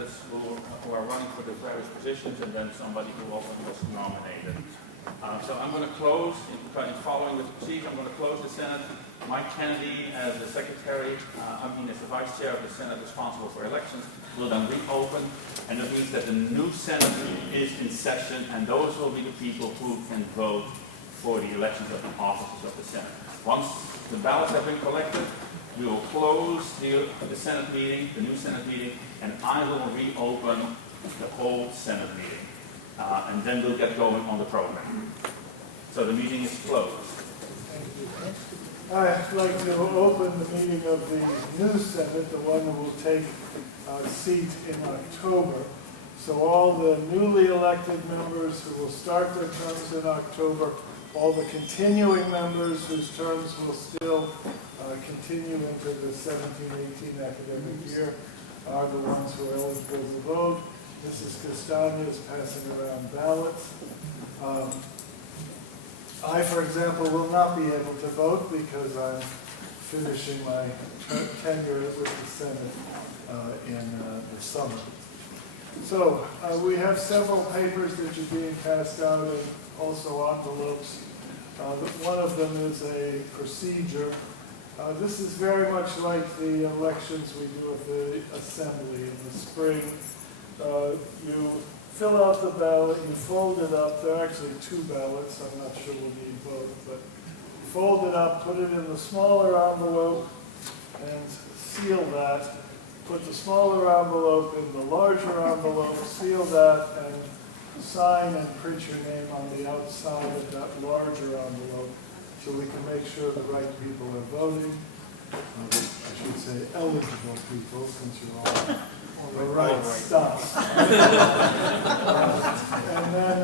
candidates who are running for the various positions, and then somebody who also was nominated. So I'm going to close, in following the procedure, I'm going to close the Senate. Mike Kennedy, as the secretary, as the vice chair of the Senate responsible for elections, will then reopen, and that means that the new Senate is in session, and those will be the people who can vote for the elections of the offices of the Senate. Once the ballots have been collected, we will close the Senate meeting, the new Senate meeting, and I will reopen the whole Senate meeting. And then we'll get going on the program. So the meeting is closed. I'd like to open the meeting of the new Senate, the one that will take a seat in October. So all the newly elected members who will start their terms in October, all the continuing members whose terms will still continue into the 17-18 academic year are the ones who are eligible to vote. Mrs. Castagna is passing around ballots. I, for example, will not be able to vote because I'm finishing my tenure with the Senate in the summer. So we have several papers that are being passed out and also envelopes. One of them is a procedure. This is very much like the elections we do at the Assembly in the spring. You fill out the ballot, you fold it up. There are actually two ballots. I'm not sure we'll need both, but you fold it up, put it in the smaller envelope, and seal that. Put the smaller envelope in the larger envelope, seal that, and sign and print your name on the outside of that larger envelope so we can make sure the right people are voting. I should say eligible people, since you're all the right stuff. And then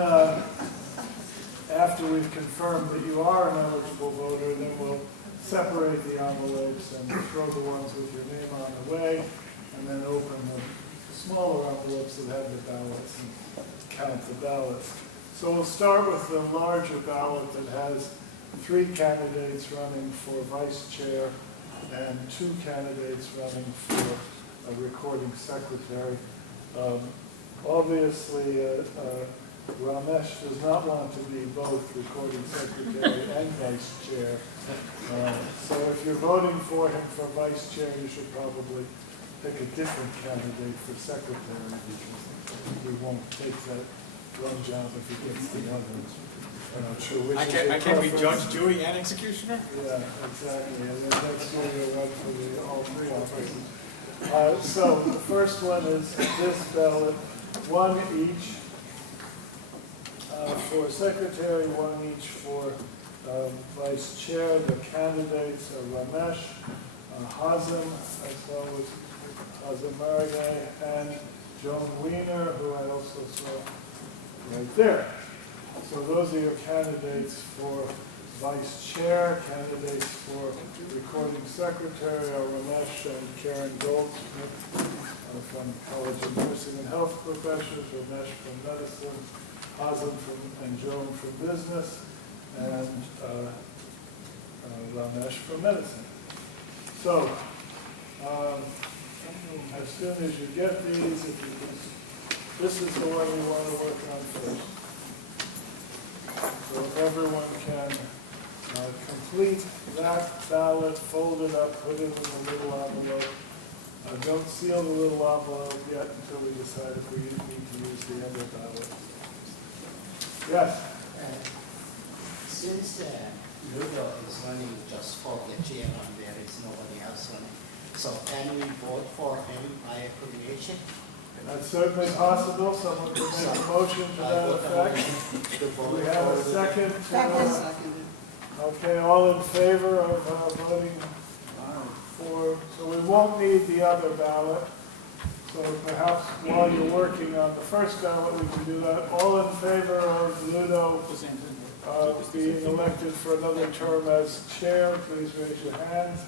after we've confirmed that you are an eligible voter, then we'll separate the envelopes and throw the ones with your name on away, and then open the smaller envelopes that have the ballots and count the ballots. So we'll start with the larger ballot that has 3 candidates running for vice chair and 2 candidates running for a recording secretary. Obviously, Ramesh does not want to be both recording secretary and vice chair. So if you're voting for him for vice chair, you should probably pick a different candidate for secretary, because he won't take that one job if he gets the other. I'm not sure which I can't be judge, jury, and executioner? Yeah, exactly. And then next year you'll run for all 3 offices. So the first one is this ballot, 1 each for secretary, 1 each for vice chair. The candidates are Ramesh, Hazem, as well as Hazem Maragay, and Joan Wiener, who I also saw right there. So those are your candidates for vice chair. Candidates for recording secretary are Ramesh and Karen Goldsmith from College of Nursing and Health Professions, Ramesh from medicine, Hazem and Joan from business, and Ramesh from medicine. So as soon as you get these, if you can, this is the one you want to work on first. So if everyone can complete that ballot, fold it up, put it in the little envelope. Don't seal the little envelope yet until we decide if we need to use the other ballot. Yes? Since Ludo is running just for the chair and there is nobody else running, so can we vote for him by acclamation? That's certainly possible. Someone could make a motion to that effect. We have a second. Okay, all in favor of voting for, so we won't need the other ballot. So perhaps while you're working on the first ballot, we can do that. All in favor of Ludo being elected for another term as chair, please raise your hands.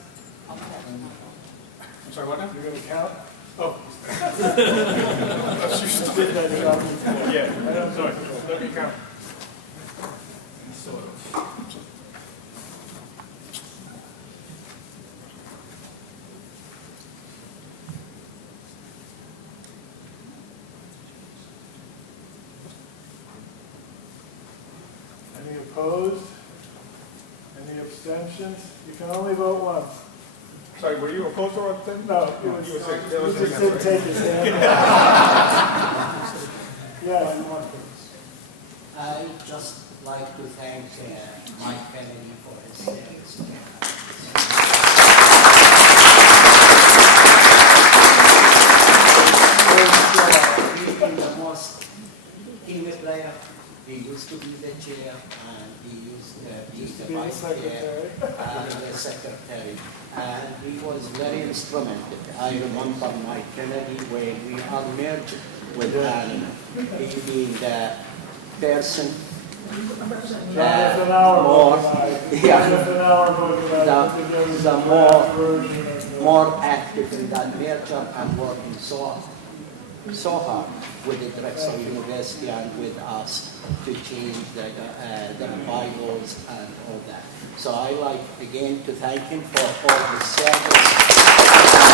I'm sorry, what now? You're going to count? Oh. I did that job before. Yeah, sorry. Let me count. Any opposed? Any abstentions? You can only vote once. Sorry, were you opposed or abstaining? No, you was, You were saying- you just didn't take his hand. Yeah. I just like to thank Mike Kennedy for his service. He's the most team player. He used to be the chair and he used to be the Be the vice chair secretary. and the secretary. And he was very instrumental. I remember Mike Kennedy when we are merged with Annie. He being the person Jonathan Hour more, voted yeah, Jonathan Hour voted aye. Put together the draft more- version of the- more active in that merger and working so hard with the Drexel University and with us to change the bylaws and all that. So I like again to thank him for all his service.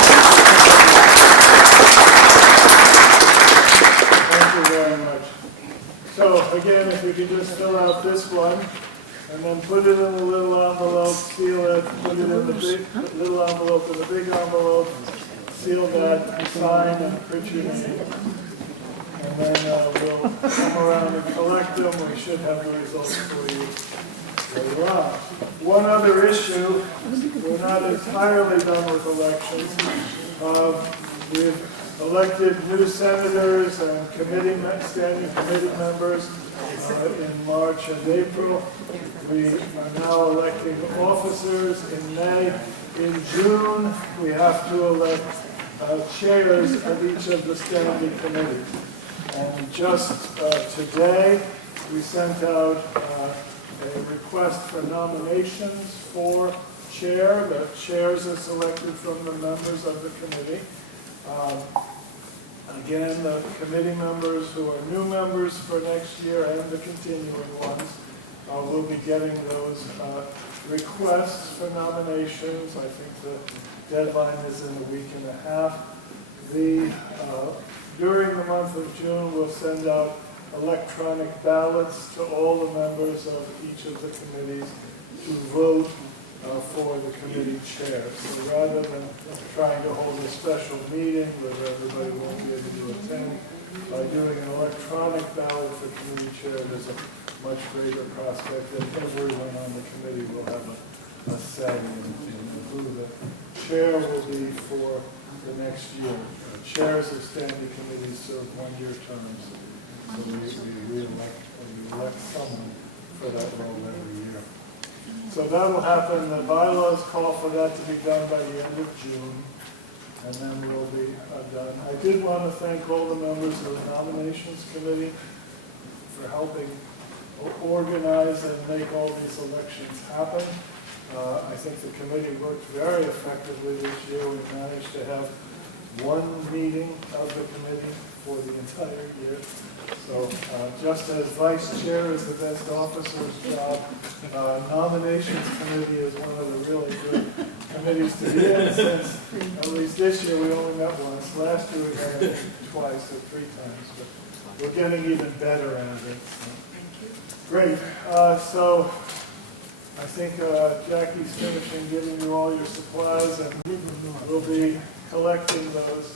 Thank you very much. So again, if we could just fill out this one and then put it in the little envelope, seal it, put it in the big, little envelope in the big envelope, seal that, sign and print your name. And then we'll come around and collect them. We should have the results for you later on. One other issue, we're not entirely done with elections. We've elected new senators and standing committee members in March and April. We are now electing officers in May. In June, we have to elect chairs of each of the standing committees. And just today, we sent out a request for nominations for chair. The chairs are selected from the members of the committee. Again, the committee members who are new members for next year and the continuing ones will be getting those requests for nominations. I think the deadline is in a week and a half. During the month of June, we'll send out electronic ballots to all the members of each of the committees to vote for the committee chair. So rather than trying to hold a special meeting where everybody won't be able to attend, by doing an electronic ballot for committee chair, there's a much greater prospect that everyone on the committee will have a say in who the chair will be for the next year. Chairs of standing committees serve one-year terms, so we elect someone for that role every year. So that will happen. The bylaws call for that to be done by the end of June, and then we'll be done. I did want to thank all the members of the nominations committee for helping organize and make all these elections happen. I think the committee worked very effectively this year. We managed to have one meeting of the committee for the entire year. So just as vice chair is the best officer's job, nominations committee is one of the really good committees to be in, since at least this year we only met once. Last year we met it twice or 3 times, but we're getting even better at it. So. Great. So I think Jackie's finishing giving you all your supplies, and we'll be collecting those.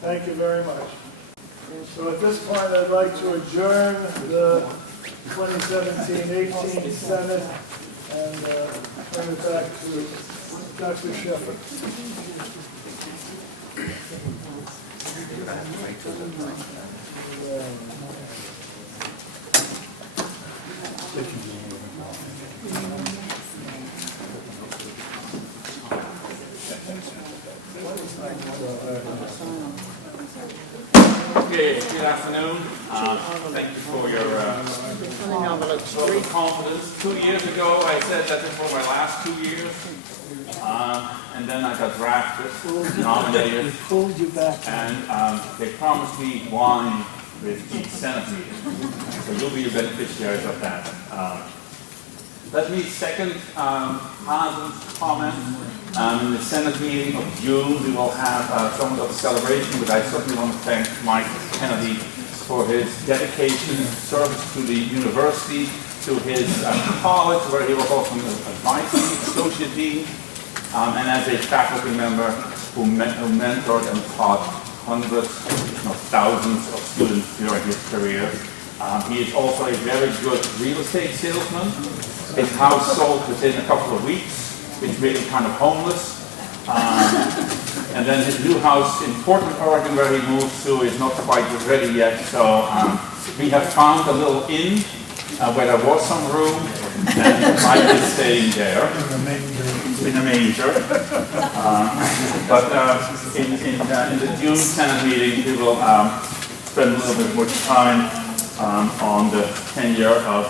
Thank you very much. So at this point, I'd like to adjourn the 2017-18 Senate and turn it back to Dr. Shepherd. Okay, good afternoon. Thank you for your vote of confidence. 2 years ago, I said that this was my last 2 years, and then I got drafted, nominated, Pulled you back. and they promised me wine with each Senate meeting. So you'll be the beneficiaries of that. Let me second Hazen's comment. In the Senate meeting of June, we will have somewhat of a celebration, but I certainly want to thank Mike Kennedy for his dedication and service to the university to his college, where he was also an advice associate dean, and as a faculty member who mentored and taught hundreds, if not thousands, of students during his career. He is also a very good real estate salesman. His house sold within a couple of weeks. He's really kind of homeless. And then his new house in Portland, Oregon, where he moved to, is not quite ready yet. So we have found a little inn where there was some room, and Mike is staying there in a manger. But in the June Senate meeting, we will spend a little bit more time on the tenure of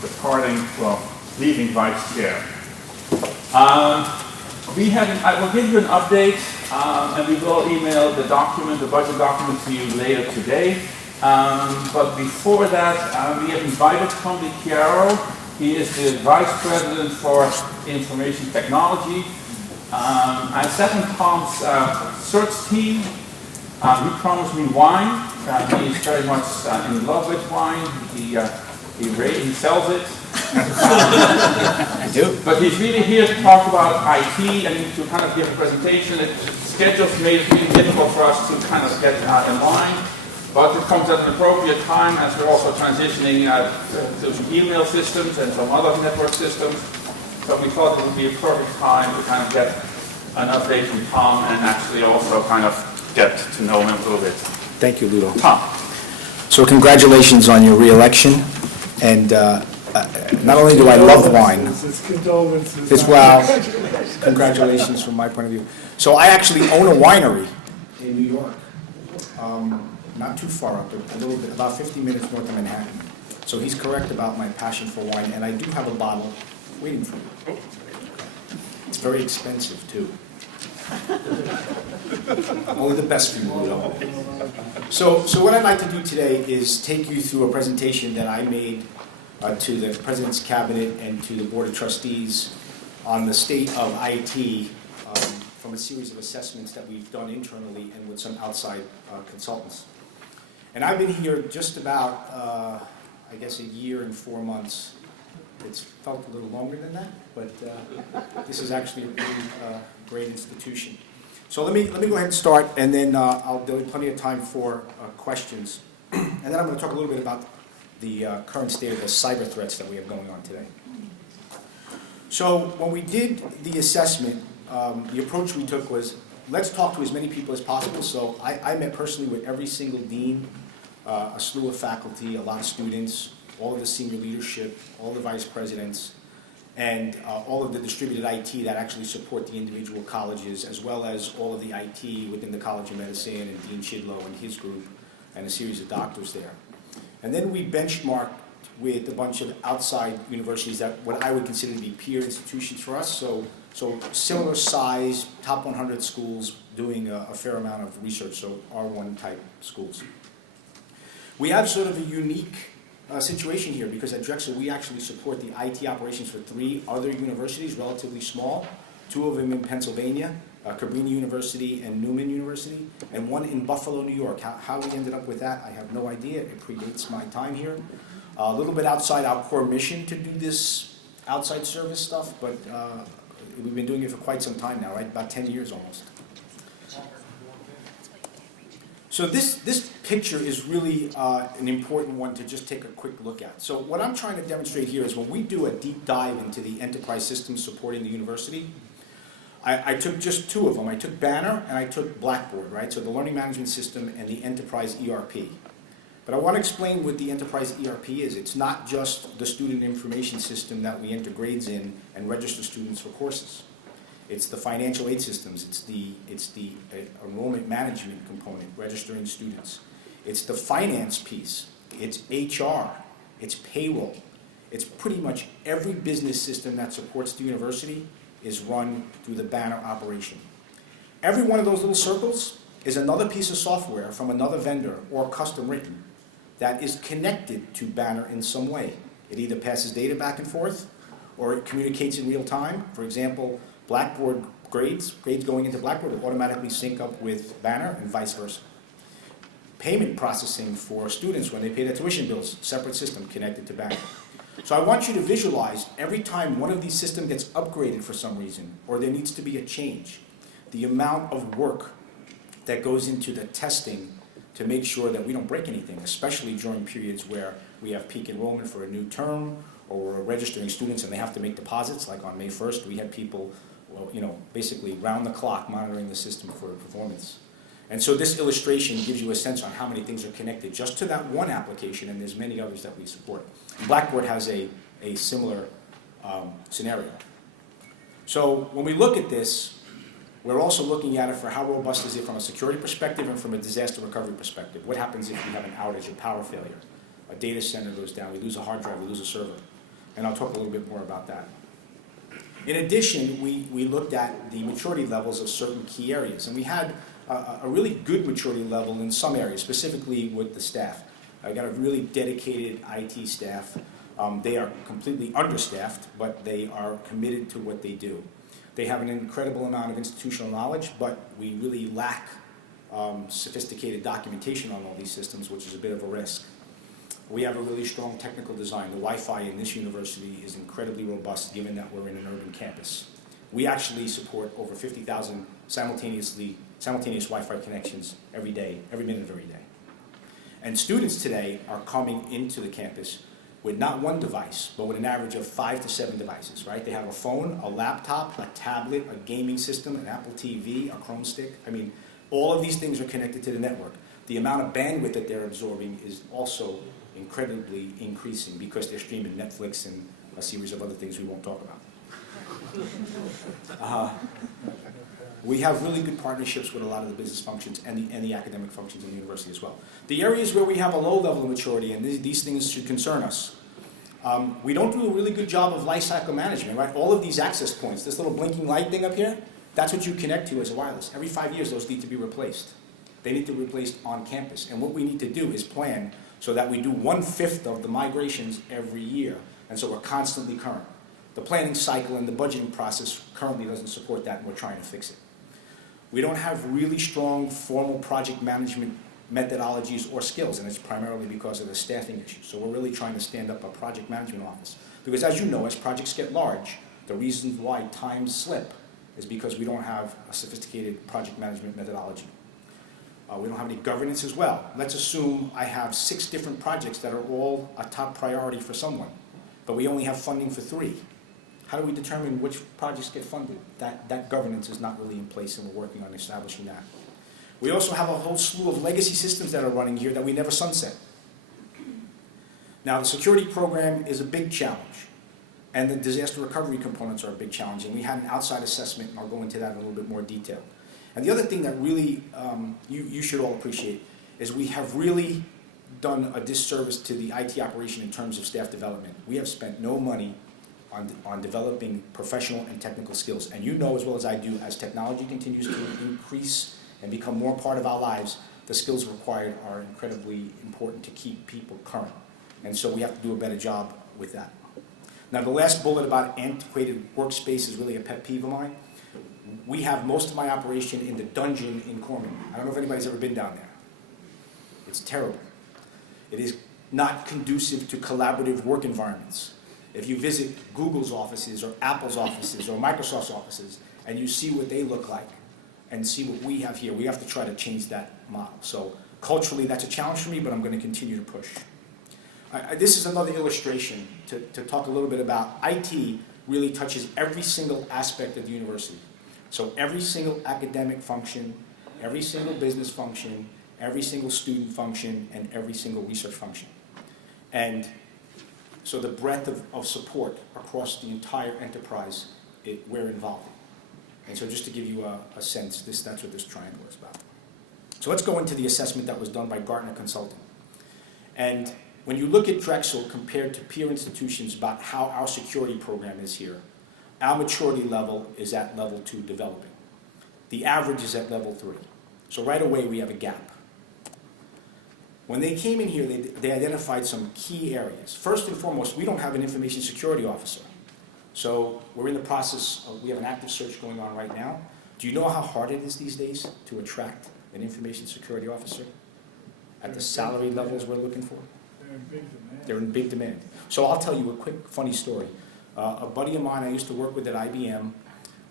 departing, well, leaving vice chair. I will give you an update, and we will email the budget document to you later today. But before that, we have invited Tom DiChiaro. He is the Vice President for Information Technology. I sat on Tom's search team. He promised me wine. He's very much in love with wine. He sells it. I do. But he's really here to talk about IT and to kind of give a presentation. Schedules made it really difficult for us to kind of get in line. But it comes at an appropriate time as we're also transitioning to some email systems and some other network systems. So we thought it would be a perfect time to kind of get an update from Tom and actually also kind of get to know him a little bit. Thank you, Ludo. Tom. So congratulations on your reelection. And not only do I love wine, It's condolences. as well, congratulations from my point of view. So I actually own a winery in New York, not too far up, a little bit, about 50 minutes north of Manhattan. So he's correct about my passion for wine, and I do have a bottle waiting for you. It's very expensive, too. Only the best for you, Ludo. So what I'd like to do today is take you through a presentation that I made to the President's Cabinet and to the Board of Trustees on the state of IT from a series of assessments that we've done internally and with some outside consultants. And I've been here just about, I guess, a year and 4 months. It's felt a little longer than that, but this is actually a really great institution. So let me go ahead and start, and then there'll be plenty of time for questions. And then I'm going to talk a little bit about the current state of the cyber threats that we have going on today. So when we did the assessment, the approach we took was, let's talk to as many people as possible. So I met personally with every single dean, a slew of faculty, a lot of students, all of the senior leadership, all the vice presidents, and all of the distributed IT that actually support the individual colleges, as well as all of the IT within the College of Medicine and Dean Shidlow and his group, and a series of doctors there. And then we benchmarked with a bunch of outside universities that what I would consider to be peer institutions for us. So similar size, top 100 schools doing a fair amount of research, so R1 type schools. We have sort of a unique situation here because at Drexel we actually support the IT operations for 3 other universities, relatively small, 2 of them in Pennsylvania, Cabrini University and Newman University, and 1 in Buffalo, New York. How we ended up with that, I have no idea. It predates my time here. A little bit outside our core mission to do this outside service stuff, but we've been doing it for quite some time now, right? About 10 years almost. So this picture is really an important one to just take a quick look at. So what I'm trying to demonstrate here is when we do a deep dive into the enterprise systems supporting the university, I took just 2 of them. I took Banner and I took Blackboard, right? So the learning management system and the enterprise ERP. But I want to explain what the enterprise ERP is. It's not just the student information system that we enter grades in and register students for courses. It's the financial aid systems. It's the enrollment management component, registering students. It's the finance piece. It's HR. It's payroll. It's pretty much every business system that supports the university is run through the Banner operation. Every one of those little circles is another piece of software from another vendor or custom written that is connected to Banner in some way. It either passes data back and forth or it communicates in real time. For example, Blackboard grades going into Blackboard will automatically sync up with Banner and vice versa. payment processing for students when they pay their tuition bills, separate system connected to bank. So I want you to visualize every time one of these systems gets upgraded for some reason, or there needs to be a change, the amount of work that goes into the testing to make sure that we don't break anything, especially during periods where we have peak enrollment for a new term, or we're registering students and they have to make deposits. Like on May 1st, we had people, well, basically round the clock monitoring the system for performance. And so this illustration gives you a sense on how many things are connected just to that one application, and there's many others that we support. Blackboard has a similar scenario. So when we look at this, we're also looking at it for how robust is it from a security perspective and from a disaster recovery perspective. What happens if you have an outage, a power failure? A data center goes down, we lose a hard drive, we lose a server. And I'll talk a little bit more about that. In addition, we looked at the maturity levels of certain key areas, and we had a really good maturity level in some areas, specifically with the staff. I got a really dedicated IT staff. They are completely understaffed, but they are committed to what they do. They have an incredible amount of institutional knowledge, but we really lack sophisticated documentation on all these systems, which is a bit of a risk. We have a really strong technical design. The Wi-Fi in this university is incredibly robust, given that we're in an urban campus. We actually support over 50,000 simultaneous Wi-Fi connections every day, every minute of every day. And students today are coming into the campus with not one device, but with an average of 5 to 7 devices, right? They have a phone, a laptop, a tablet, a gaming system, an Apple TV, a Chrome stick. I mean, all of these things are connected to the network. The amount of bandwidth that they're absorbing is also incredibly increasing because they're streaming Netflix and a series of other things we won't talk about. We have really good partnerships with a lot of the business functions and the academic functions in the university as well. The areas where we have a low level of maturity, and these things should concern us, we don't do a really good job of lifecycle management, right? All of these access points, this little blinking light thing up here, that's what you connect to as a wireless. Every 5 years, those need to be replaced. They need to be replaced on campus. And what we need to do is plan so that we do 1/5 of the migrations every year, and so we're constantly current. The planning cycle and the budgeting process currently doesn't support that, and we're trying to fix it. We don't have really strong formal project management methodologies or skills, and it's primarily because of the staffing issue. So we're really trying to stand up a project management office. Because as you know, as projects get large, the reasons why times slip is because we don't have a sophisticated project management methodology. We don't have any governance as well. Let's assume I have 6 different projects that are all a top priority for someone, but we only have funding for 3. How do we determine which projects get funded? That governance is not really in place, and we're working on establishing that. We also have a whole slew of legacy systems that are running here that we never sunset. Now, the security program is a big challenge, and the disaster recovery components are a big challenge, and we had an outside assessment, and I'll go into that in a little bit more detail. And the other thing that really you should all appreciate is we have really done a disservice to the IT operation in terms of staff development. We have spent no money on developing professional and technical skills. And you know as well as I do, as technology continues to increase and become more part of our lives, the skills required are incredibly important to keep people current. And so we have to do a better job with that. Now, the last bullet about antiquated workspace is really a pet peeve of mine. We have most of my operation in the dungeon in Corman. I don't know if anybody's ever been down there. It's terrible. It is not conducive to collaborative work environments. If you visit Google's offices or Apple's offices or Microsoft's offices and you see what they look like and see what we have here, we have to try to change that model. So culturally, that's a challenge for me, but I'm going to continue to push. This is another illustration to talk a little bit about IT really touches every single aspect of the university. So every single academic function, every single business function, every single student function, and every single research function. And so the breadth of support across the entire enterprise, we're involved in. And so just to give you a sense, that's what this triangle is about. So let's go into the assessment that was done by Gartner Consulting. And when you look at Drexel compared to peer institutions about how our security program is here, our maturity level is at level 2 developing. The average is at level 3. So right away we have a gap. When they came in here, they identified some key areas. First and foremost, we don't have an information security officer. So we're in the process of, we have an active search going on right now. Do you know how hard it is these days to attract an information security officer? at the salary levels we're looking for. They're in big demand. They're in big demand. So I'll tell you a quick funny story. A buddy of mine I used to work with at IBM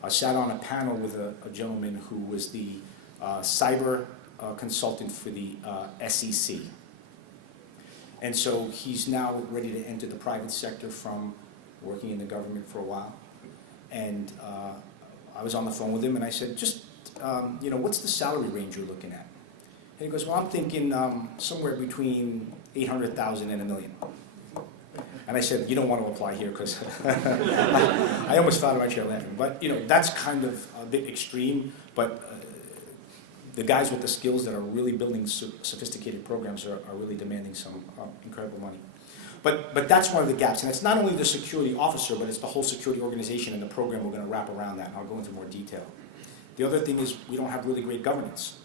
sat on a panel with a gentleman who was the cyber consultant for the SEC. And so he's now ready to enter the private sector from working in the government for a while. And I was on the phone with him and I said, what's the salary range you're looking at? And he goes, well, I'm thinking somewhere between 800,000 and $1 million. And I said, you don't want to apply here because I almost thought about you laughing. But, that's kind of a bit extreme. But the guys with the skills that are really building sophisticated programs are really demanding some incredible money. But that's one of the gaps. And it's not only the security officer, but it's the whole security organization and the program we're going to wrap around that. And I'll go into more detail. The other thing is we don't have really great governance.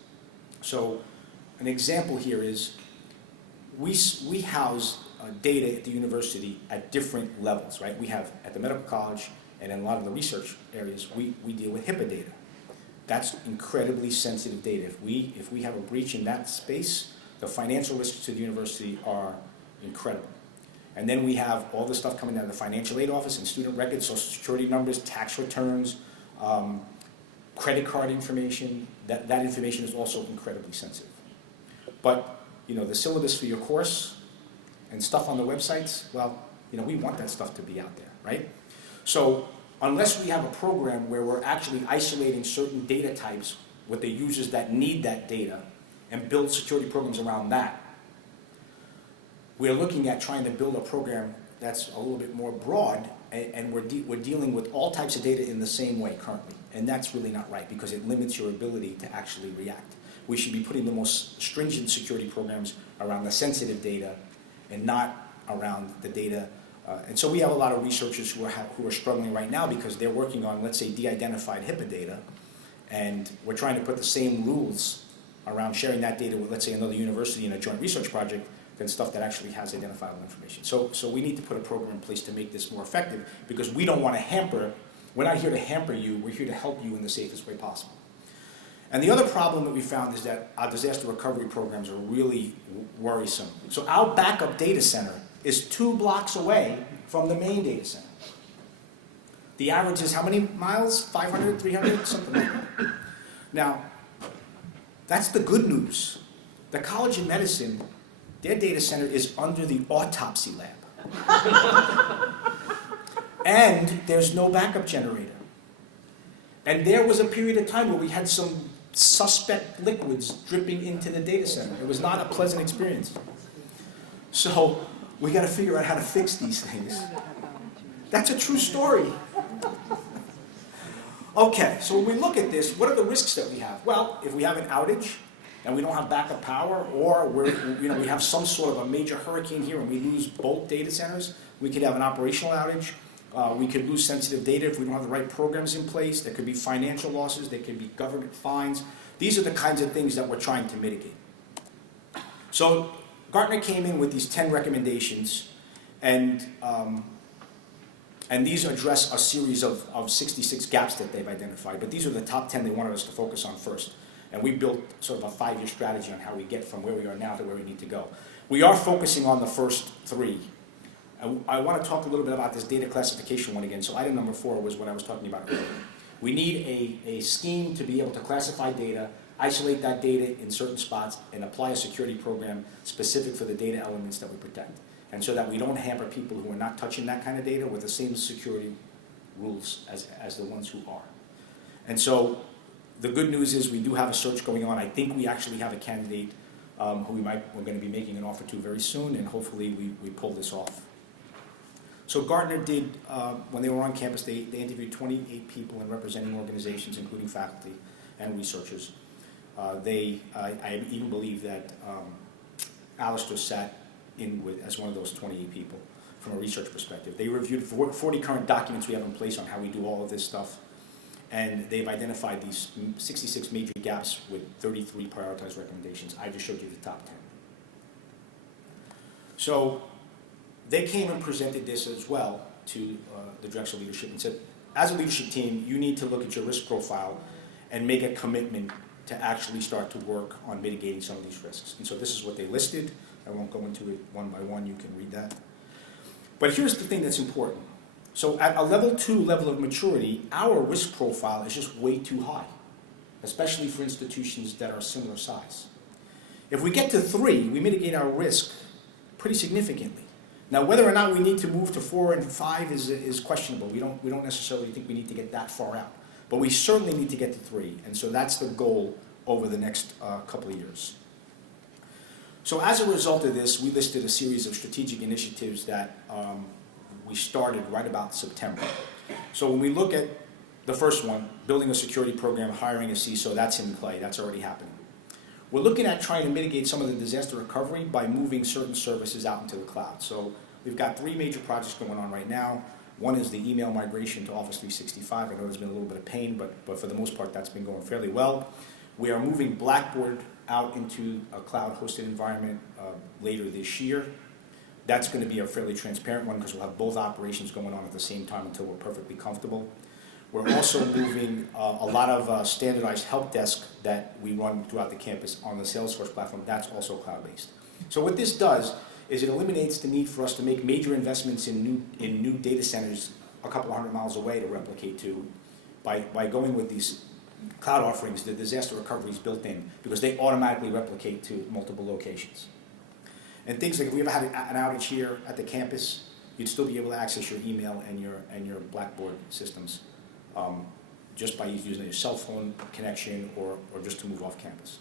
So an example here is we house data at the university at different levels, right? We have at the medical college and in a lot of the research areas, we deal with HIPAA data. That's incredibly sensitive data. If we have a breach in that space, the financial risks to the university are incredible. And then we have all the stuff coming out of the financial aid office and student records, social security numbers, tax returns, credit card information. That information is also incredibly sensitive. But the syllabus for your course and stuff on the websites, well, we want that stuff to be out there, right? So unless we have a program where we're actually isolating certain data types with the users that need that data and build security programs around that, we're looking at trying to build a program that's a little bit more broad, and we're dealing with all types of data in the same way currently. And that's really not right because it limits your ability to actually react. We should be putting the most stringent security programs around the sensitive data and not around the data. And so we have a lot of researchers who are struggling right now because they're working on, let's say, de-identified HIPAA data, and we're trying to put the same rules around sharing that data with, let's say, another university in a joint research project than stuff that actually has identifiable information. So we need to put a program in place to make this more effective because we don't want to hamper. We're not here to hamper you. We're here to help you in the safest way possible. And the other problem that we found is that our disaster recovery programs are really worrisome. So our backup data center is 2 blocks away from the main data center. The average is how many miles? 500, 300, something like that. Now, that's the good news. The College of Medicine, their data center is under the autopsy lab. And there's no backup generator. And there was a period of time where we had some suspect liquids dripping into the data center. It was not a pleasant experience. So we got to figure out how to fix these things. That's a true story. Okay, so when we look at this, what are the risks that we have? Well, if we have an outage and we don't have backup power, or we have some sort of a major hurricane here and we lose both data centers, we could have an operational outage. We could lose sensitive data if we don't have the right programs in place. There could be financial losses. There could be government fines. These are the kinds of things that we're trying to mitigate. So Gartner came in with these 10 recommendations, and these address a series of 66 gaps that they've identified. But these are the top 10 they wanted us to focus on first. And we built sort of a 5-year strategy on how we get from where we are now to where we need to go. We are focusing on the first 3. I want to talk a little bit about this data classification one again. So item number 4 was what I was talking about earlier. We need a scheme to be able to classify data, isolate that data in certain spots, and apply a security program specific for the data elements that we protect. And so that we don't hamper people who are not touching that kind of data with the same security rules as the ones who are. And so the good news is we do have a search going on. I think we actually have a candidate who we're going to be making an offer to very soon, and hopefully we pull this off. So Gartner did, when they were on campus, they interviewed 28 people in representing organizations, including faculty and researchers. I even believe that Alistair sat in as one of those 28 people from a research perspective. They reviewed 40 current documents we have in place on how we do all of this stuff, and they've identified these 66 major gaps with 33 prioritized recommendations. I just showed you the top 10. So they came and presented this as well to the Drexel leadership and said, as a leadership team, you need to look at your risk profile and make a commitment to actually start to work on mitigating some of these risks. And so this is what they listed. I won't go into it one by one, you can read that. But here's the thing that's important. So at a level 2 level of maturity, our risk profile is just way too high, especially for institutions that are similar size. If we get to 3, we mitigate our risk pretty significantly. Now, whether or not we need to move to 4 and 5 is questionable. We don't necessarily think we need to get that far out. But we certainly need to get to 3, and so that's the goal over the next couple of years. So as a result of this, we listed a series of strategic initiatives that we started right about September. So when we look at the first one, building a security program, hiring a CISO, that's in play, that's already happening. We're looking at trying to mitigate some of the disaster recovery by moving certain services out into the cloud. So we've got 3 major projects going on right now. One is the email migration to Office 365. I know there's been a little bit of pain, but for the most part, that's been going fairly well. We are moving Blackboard out into a cloud-hosted environment later this year. That's going to be a fairly transparent one because we'll have both operations going on at the same time until we're perfectly comfortable. We're also moving a lot of standardized help desk that we run throughout the campus on the Salesforce platform. That's also cloud-based. So what this does is it eliminates the need for us to make major investments in new data centers a couple of 100 miles away to replicate to. By going with these cloud offerings, the disaster recovery is built in because they automatically replicate to multiple locations. And things like if we ever had an outage here at the campus, you'd still be able to access your email and your Blackboard systems just by using your cell phone connection or just to move off campus.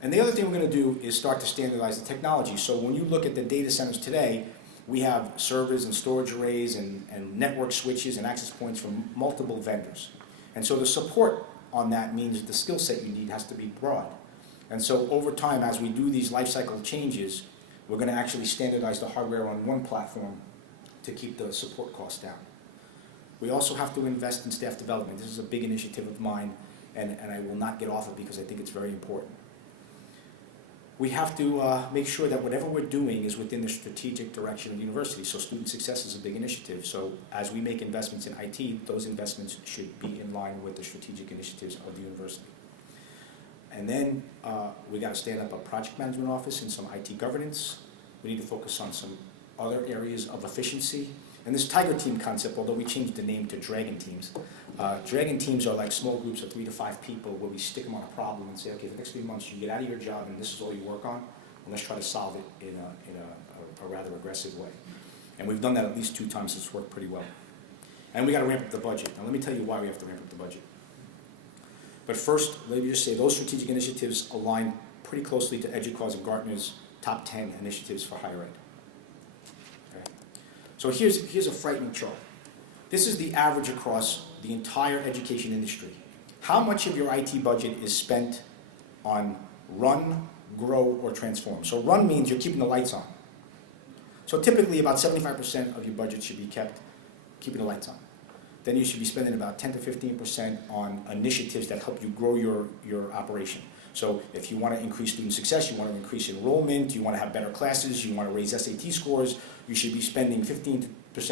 And the other thing we're going to do is start to standardize the technology. So when you look at the data centers today, we have servers and storage arrays and network switches and access points from multiple vendors. And so the support on that means the skill set you need has to be broad. And so over time, as we do these lifecycle changes, we're going to actually standardize the hardware on one platform to keep the support costs down. We also have to invest in staff development. This is a big initiative of mine, and I will not get off it because I think it's very important. We have to make sure that whatever we're doing is within the strategic direction of the university. So student success is a big initiative. So as we make investments in IT, those investments should be in line with the strategic initiatives of the university. And then we got to stand up a project management office and some IT governance. We need to focus on some other areas of efficiency. And this Tiger Team concept, although we changed the name to Dragon Teams, Dragon Teams are like small groups of 3 to 5 people where we stick them on a problem and say, okay, for the next 3 months you get out of your job and this is all you work on, and let's try to solve it in a rather aggressive way. And we've done that at least 2 times. It's worked pretty well. And we got to ramp up the budget. Now let me tell you why we have to ramp up the budget. But first, let me just say those strategic initiatives align pretty closely to EDUCAUSE and Gartner's top 10 initiatives for higher ed. Okay. So here's a frightening chart. This is the average across the entire education industry. How much of your IT budget is spent on run, grow, or transform? So run means you're keeping the lights on. So typically about 75% of your budget should be kept keeping the lights on. Then you should be spending about 10 to 15% on initiatives that help you grow your operation. So if you want to increase student success, you want to increase enrollment, you want to have better classes, you want to raise SAT scores, you should be spending 15%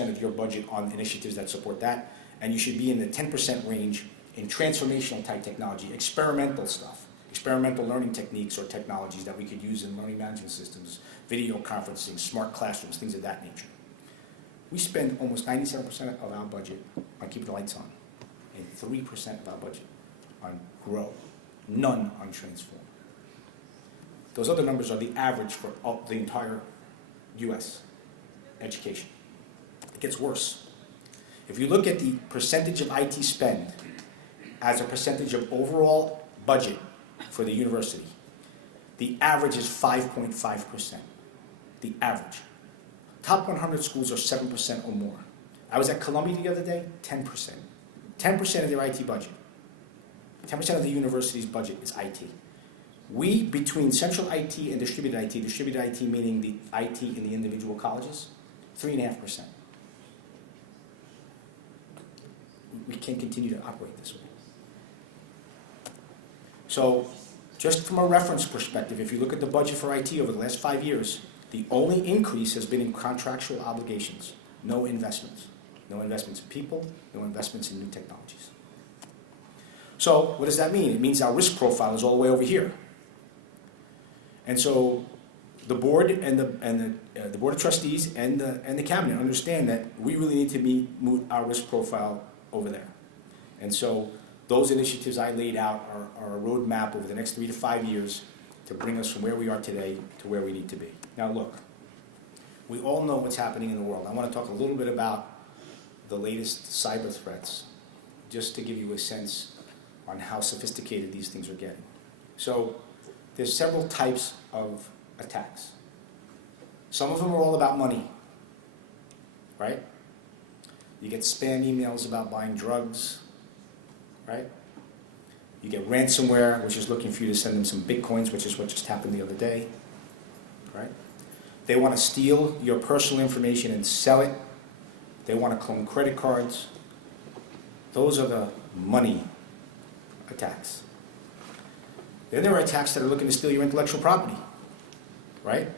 of your budget on initiatives that support that. And you should be in the 10% range in transformational type technology, experimental stuff, experimental learning techniques or technologies that we could use in learning management systems, video conferencing, smart classrooms, things of that nature. We spend almost 97% of our budget on keeping the lights on and 3% of our budget on grow, none on transform. Those other numbers are the average for the entire U.S. education. It gets worse. If you look at the percentage of IT spend as a percentage of overall budget for the university, the average is 5.5%. The average. Top 100 schools are 7% or more. I was at Columbia the other day, 10%. 10% of their IT budget. 10% of the university's budget is IT. We, between central IT and distributed IT meaning the IT in the individual colleges, 3.5%. We can't continue to operate this way. So, just from a reference perspective, if you look at the budget for IT over the last 5 years, the only increase has been in contractual obligations, no investments. No investments in people, no investments in new technologies. So what does that mean? It means our risk profile is all the way over here. And so the board and the board of trustees and the cabinet understand that we really need to move our risk profile over there. And so those initiatives I laid out are a roadmap over the next 3 to 5 years to bring us from where we are today to where we need to be. Now look, we all know what's happening in the world. I want to talk a little bit about the latest cyber threats, just to give you a sense on how sophisticated these things are getting. So there's several types of attacks. Some of them are all about money, right? You get spam emails about buying drugs, right? You get ransomware, which is looking for you to send them some bitcoins, which is what just happened the other day, right? They want to steal your personal information and sell it. They want to clone credit cards. Those are the money attacks. Then there are attacks that are looking to steal your intellectual property, right?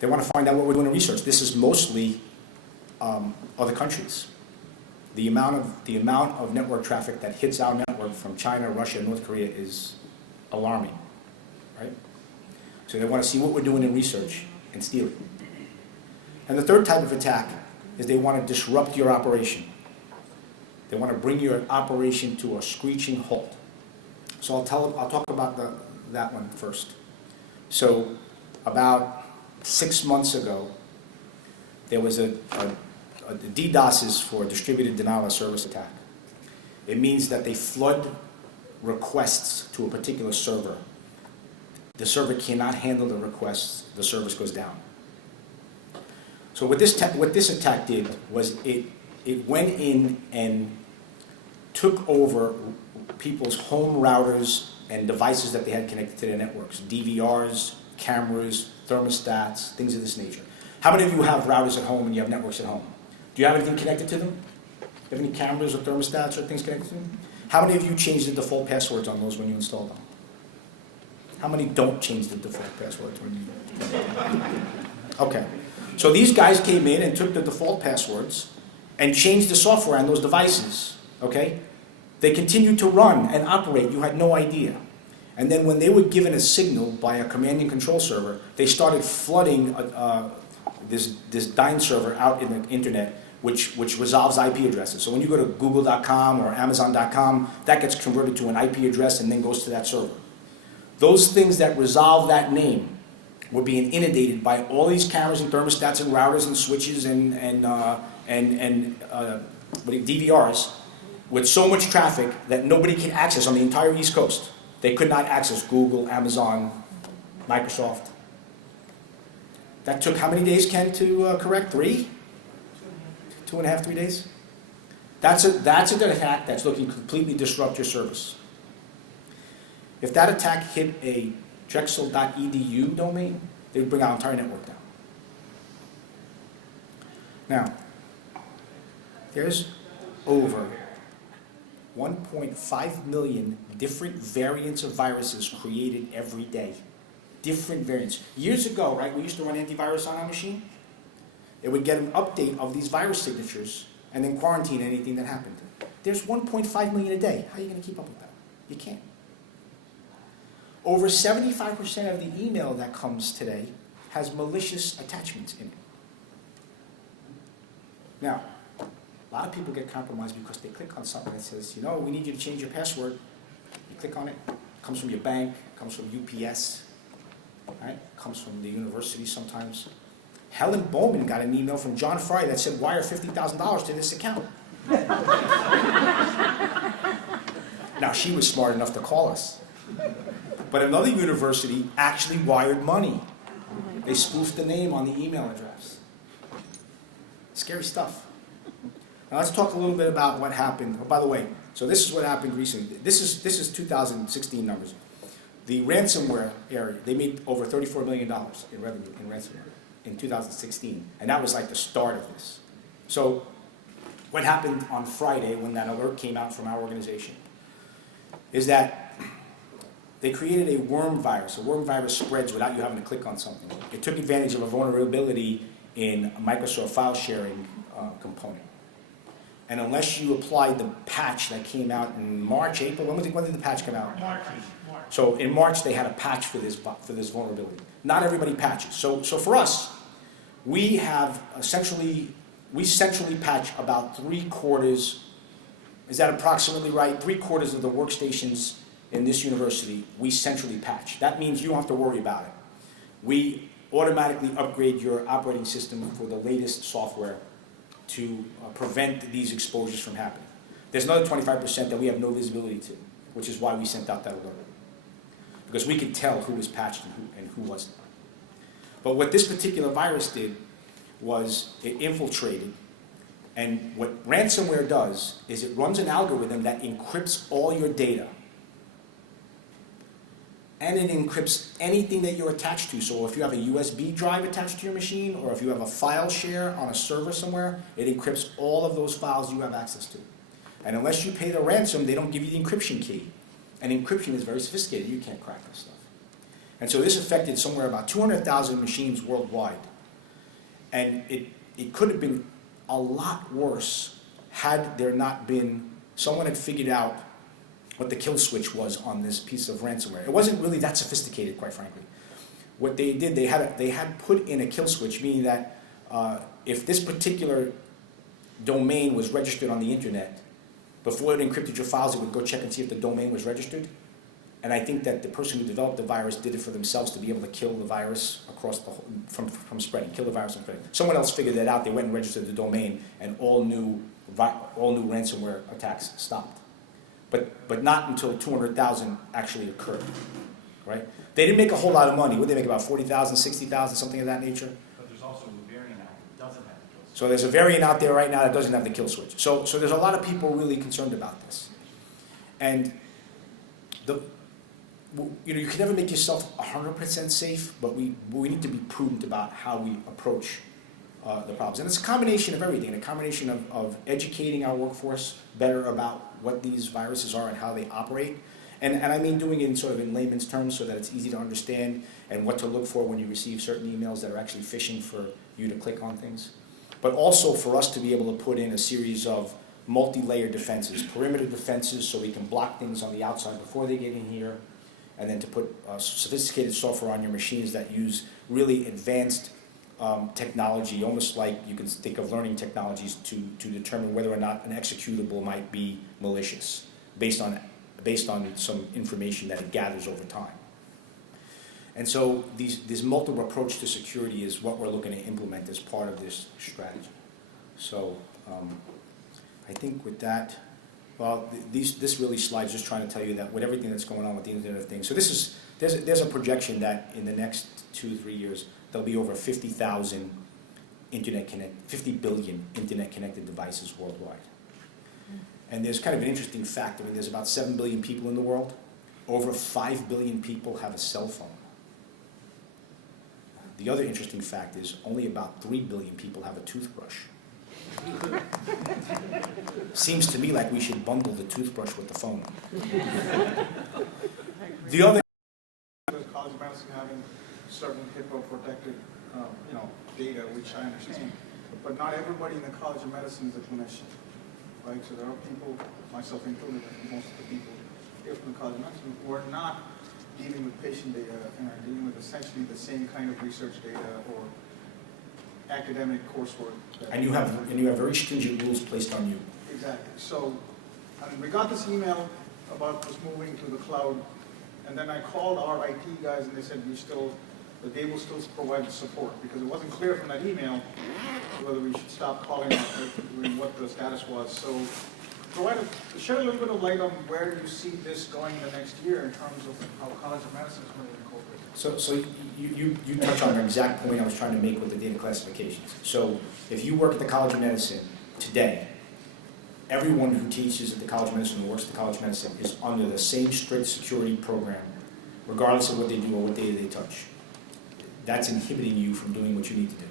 They want to find out what we're doing in research. This is mostly other countries. The amount of network traffic that hits our network from China, Russia, North Korea is alarming, right? So they want to see what we're doing in research and steal it. And the third type of attack is they want to disrupt your operation. They want to bring your operation to a screeching halt. So I'll talk about that one first. So about 6 months ago, there was a DDoS is for distributed denial of service attack. It means that they flood requests to a particular server. The server cannot handle the requests, the service goes down. So what this attack did was it went in and took over people's home routers and devices that they had connected to their networks, DVRs, cameras, thermostats, things of this nature. How many of you have routers at home and you have networks at home? Do you have anything connected to them? Do you have any cameras or thermostats or things connected to them? How many of you changed the default passwords on those when you installed them? How many don't change the default passwords when you... Okay. So these guys came in and took the default passwords and changed the software on those devices, okay? They continued to run and operate. You had no idea. And then when they were given a signal by a command and control server, they started flooding this Dyn server out in the internet, which resolves IP addresses. So when you go to google.com or amazon.com, that gets converted to an IP address and then goes to that server. Those things that resolve that name were being inundated by all these cameras and thermostats and routers and switches and DVRs with so much traffic that nobody can access on the entire East Coast. They could not access Google, Amazon, Microsoft. That took how many days, Ken, to correct? 3? 2.5, 3 days? That's an attack that's looking to completely disrupt your service. If that attack hit a drexel.edu domain, they would bring our entire network down. Now, there's over 1.5 million different variants of viruses created every day. Different variants. Years ago, right, we used to run antivirus on our machine. It would get an update of these virus signatures and then quarantine anything that happened. There's 1.5 million a day. How are you going to keep up with that? You can't. Over 75% of the email that comes today has malicious attachments in it. Now, a lot of people get compromised because they click on something that says, you know, we need you to change your password. You click on it. It comes from your bank. It comes from UPS. Right? It comes from the university sometimes. Helen Bowman got an email from John Fry that said, wire $50,000 to this account. Now, she was smart enough to call us. But another university actually wired money. They spoofed the name on the email address. Scary stuff. Now let's talk a little bit about what happened. Oh, by the way, so this is what happened recently. This is 2016 numbers. The ransomware area, they made over $34 million in revenue in ransomware in 2016. And that was like the start of this. So what happened on Friday when that alert came out from our organization is that they created a worm virus. A worm virus spreads without you having to click on something. It took advantage of a vulnerability in a Microsoft file sharing component. And unless you applied the patch that came out in March, April, when did the patch come out? March. So in March, they had a patch for this vulnerability. Not everybody patches. So for us, we centrally patch about 3/4, is that approximately right? 3/4 of the workstations in this university, we centrally patch. That means you don't have to worry about it. We automatically upgrade your operating system for the latest software to prevent these exposures from happening. There's another 25% that we have no visibility to, which is why we sent out that alert. Because we could tell who was patched and who wasn't. But what this particular virus did was it infiltrated, and what ransomware does is it runs an algorithm that encrypts all your data. And it encrypts anything that you're attached to. So if you have a USB drive attached to your machine, or if you have a file share on a server somewhere, it encrypts all of those files you have access to. And unless you pay the ransom, they don't give you the encryption key. And encryption is very sophisticated. You can't crack this stuff. And so this affected somewhere about 200,000 machines worldwide. And it could have been a lot worse had there not been, someone had figured out what the kill switch was on this piece of ransomware. It wasn't really that sophisticated, quite frankly. What they did, they had put in a kill switch, meaning that if this particular domain was registered on the internet, before it encrypted your files, it would go check and see if the domain was registered. And I think that the person who developed the virus did it for themselves to be able to kill the virus across the whole, from spreading, kill the virus from spreading. Someone else figured that out. They went and registered the domain, and all new ransomware attacks stopped. But not until 200,000 actually occurred, right? They didn't make a whole lot of money. What did they make, about 40,000, 60,000, something of that nature? But there's also a variant out that doesn't have the kill switch. So there's a variant out there right now that doesn't have the kill switch. So there's a lot of people really concerned about this. And you can never make yourself 100% safe, but we need to be prudent about how we approach the problems. And it's a combination of everything, a combination of educating our workforce better about what these viruses are and how they operate. And I mean doing it in layman's terms so that it's easy to understand and what to look for when you receive certain emails that are actually phishing for you to click on things. But also for us to be able to put in a series of multi-layer defenses, perimeter defenses, so we can block things on the outside before they get in here, and then to put sophisticated software on your machines that use really advanced technology, almost like you can think of learning technologies to determine whether or not an executable might be malicious based on some information that it gathers over time. And so this multiple approach to security is what we're looking to implement as part of this strategy. So I think with that, well, this really slide's just trying to tell you that with everything that's going on with the Internet of Things. So there's a projection that in the next 2-3 years, there'll be over 50,000 50 billion internet-connected devices worldwide. And there's kind of an interesting fact. I mean, there's about 7 billion people in the world. Over 5 billion people have a cell phone. The other interesting fact is only about 3 billion people have a toothbrush. Seems to me like we should bundle the toothbrush with the phone. The other The College of Medicine having certain HIPAA-protected, data, which I understand, but not everybody in the College of Medicine is a clinician, right? So there are people, myself included, and most of the people here from the College of Medicine, who are not dealing with patient data and are dealing with essentially the same kind of research data or academic coursework. and you have very stringent rules placed on you. Exactly. So we got this email about us moving to the cloud, and then I called our IT guys, and they said that they will still provide the support, because it wasn't clear from that email whether we should stop calling out what the status was. So shed a little bit of light on where you see this going in the next year in terms of how College of Medicine is going to incorporate it. So you touch on the exact point I was trying to make with the data classifications. So if you work at the College of Medicine today, everyone who teaches at the College of Medicine or works at the College of Medicine is under the same strict security program, regardless of what they do or what data they touch. That's inhibiting you from doing what you need to do.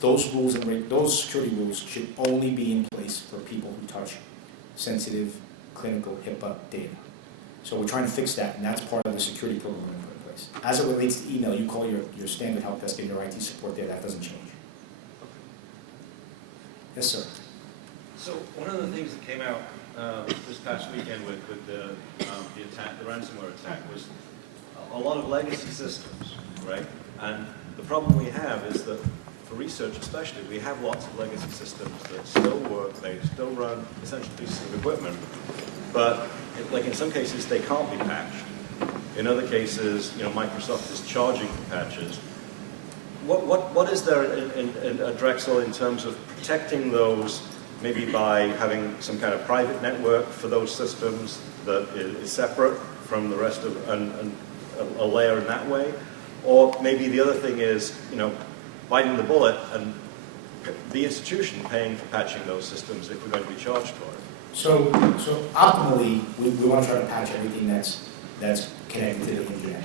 Those rules and those security rules should only be in place for people who touch sensitive clinical HIPAA data. So we're trying to fix that, and that's part of the security program we put in place. As it relates to email, you call your standard help desk and your IT support there. That doesn't change. Yes, sir. So one of the things that came out this past weekend with the attack, the ransomware attack, was a lot of legacy systems, right? And the problem we have is that for research especially, we have lots of legacy systems that still work, they still run essential pieces of equipment, but like in some cases they can't be patched. In other cases, Microsoft is charging for patches. What is there at Drexel in terms of protecting those, maybe by having some kind of private network for those systems that is separate from the rest of, and a layer in that way? Or maybe the other thing is, biting the bullet and the institution paying for patching those systems if we're going to be charged for it. So optimally, we want to try to patch everything that's connected to the internet.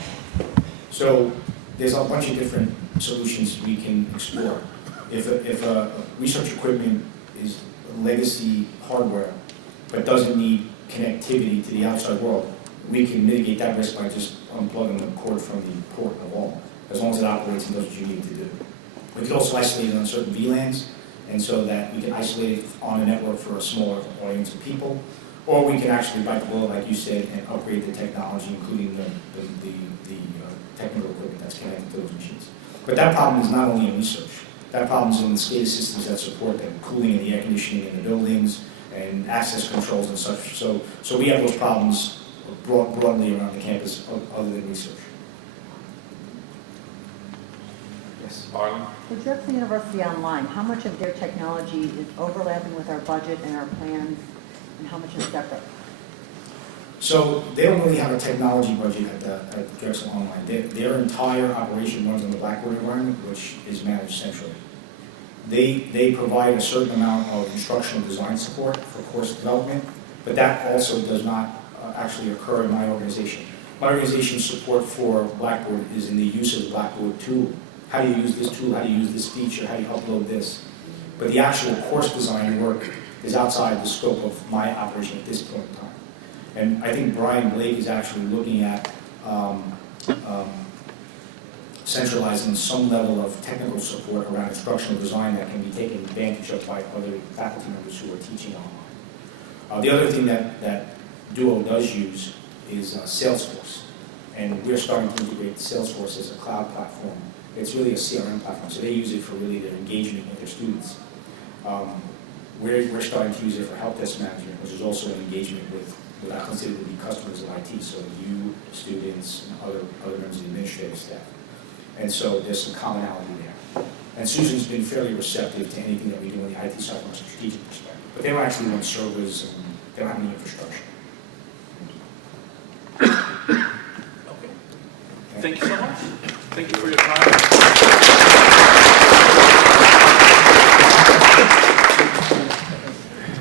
So there's a bunch of different solutions we can explore. If a research equipment is legacy hardware but doesn't need connectivity to the outside world, we can mitigate that risk by just unplugging the cord from the port of all, as long as it operates and does what you need to do. We can also isolate it on certain VLANs, and so that we can isolate it on a network for a smaller audience of people, or we can actually bite the bullet, like you said, and upgrade the technology, including the technical equipment that's connected to those machines. But that problem is not only in research. That problem is in the SCADA systems that support the cooling and the air conditioning in the buildings and access controls and such. So we have those problems broadly around the campus other than research. Yes. Arlen? The Drexel University Online, how much of their technology is overlapping with our budget and our plans, and how much is separate? So they don't really have a technology budget at Drexel Online. Their entire operation runs on the Blackboard environment, which is managed centrally. They provide a certain amount of instructional design support for course development, but that also does not actually occur in my organization. My organization's support for Blackboard is in the use of the Blackboard tool. How do you use this tool? How do you use this feature? How do you upload this? But the actual course design work is outside the scope of my operation at this point in time. And I think Brian Blake is actually looking at centralizing some level of technical support around instructional design that can be taken advantage of by other faculty members who are teaching online. The other thing that Duo does use is Salesforce. And we're starting to integrate Salesforce as a cloud platform. It's really a CRM platform, so they use it for really their engagement with their students. We're starting to use it for help desk management, which is also an engagement with what I consider to be customers of IT, so you, students, and other members of the administrative staff. And so there's some commonality there. And Susan's been fairly receptive to anything that we do on the IT side from a strategic perspective. But they don't actually run servers and they don't have any infrastructure. Okay. Thank you so much. Thank you for your time.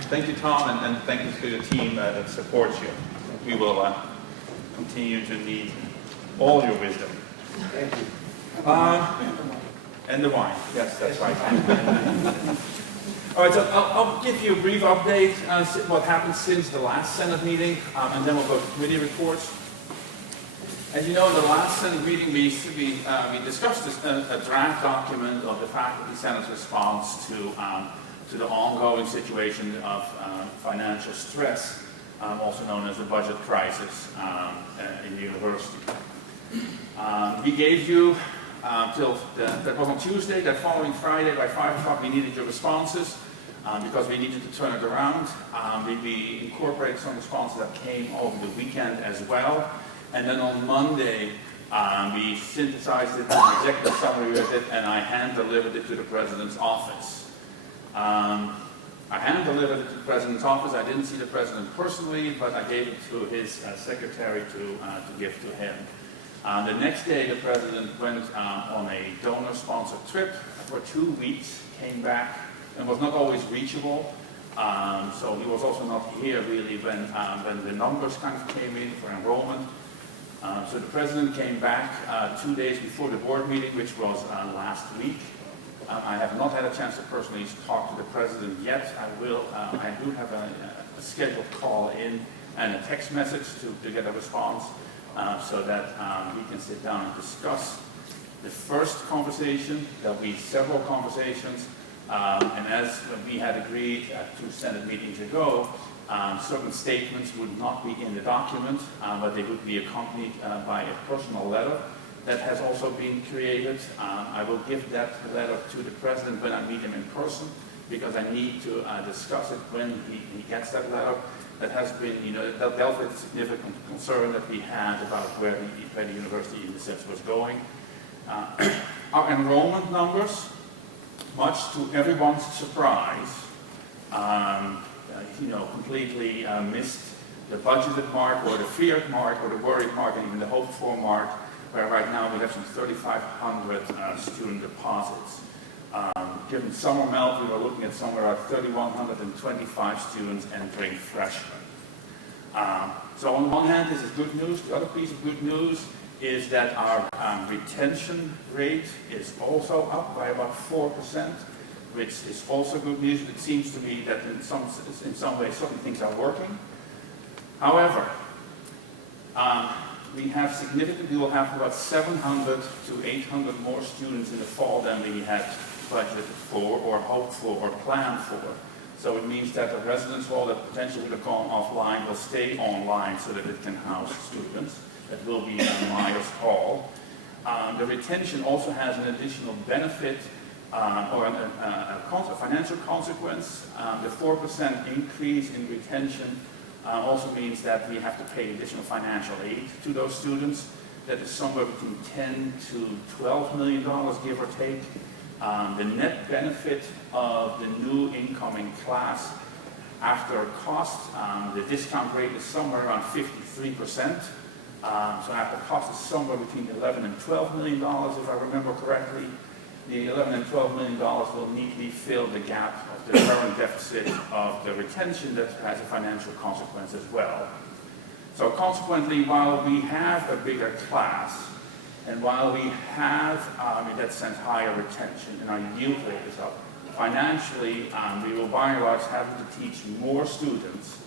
Thank you, Tom, and thank you to the team that supports you. We will continue to need all your wisdom. Thank you. And the wine. Yes, that's right. All right, so I'll give you a brief update on what happened since the last Senate meeting, and then we'll go to committee reports. As you know, in the last Senate meeting, we discussed a draft document of the Faculty Senate's response to the ongoing situation of financial stress, also known as the budget crisis in the university. We gave you that was on Tuesday, that following Friday by 5 o'clock, we needed your responses because we needed to turn it around. We incorporated some responses that came over the weekend as well. And then on Monday, we synthesized it, an executive summary with it, and I hand-delivered it to the President's office. I hand-delivered it to the President's office. I didn't see the President personally, but I gave it to his secretary to give to him. The next day, the President went on a donor-sponsored trip for 2 weeks, came back, and was not always reachable. So he was also not here really when the numbers kind of came in for enrollment. So the President came back 2 days before the board meeting, which was last week. I have not had a chance to personally talk to the President yet. I will. I do have a scheduled call in and a text message to get a response so that we can sit down and discuss. The first conversation, there'll be several conversations, And as we had agreed at 2 Senate meetings ago, certain statements would not be in the document, but they would be accompanied by a personal letter that has also been created. I will give that letter to the President when I meet him in person, because I need to discuss it when he gets that letter. That has been, that dealt with significant concern that we had about where the university in the sense was going. Our enrollment numbers, much to everyone's surprise, completely missed the budgeted mark or the feared mark or the worried mark and even the hoped for mark, where right now we have some 3,500 student deposits. Given summer melt, we were looking at somewhere around 3,125 students entering freshmen. So on one hand, this is good news. The other piece of good news is that our retention rate is also up by about 4%, which is also good news. It seems to me that in some ways certain things are working. However, we will have about 700 to 800 more students in the fall than we had budgeted for or hoped for or planned for. So it means that the residence hall that potentially would have gone offline will stay online so that it can house students. That will be Myers Hall. The retention also has an additional benefit or a financial consequence. The 4% increase in retention also means that we have to pay additional financial aid to those students. That is somewhere between $10 to $12 million, give or take. The net benefit of the new incoming class after cost, the discount rate is somewhere around 53%. So after cost is somewhere between $11 and $12 million, if I remember correctly. The $11 and $12 million will neatly fill the gap of the current deficit of the retention that has a financial consequence as well. So consequently, while we have a bigger class, and while we have, in that sense, higher retention and our yield rate is up, financially, we will by and large have to teach more students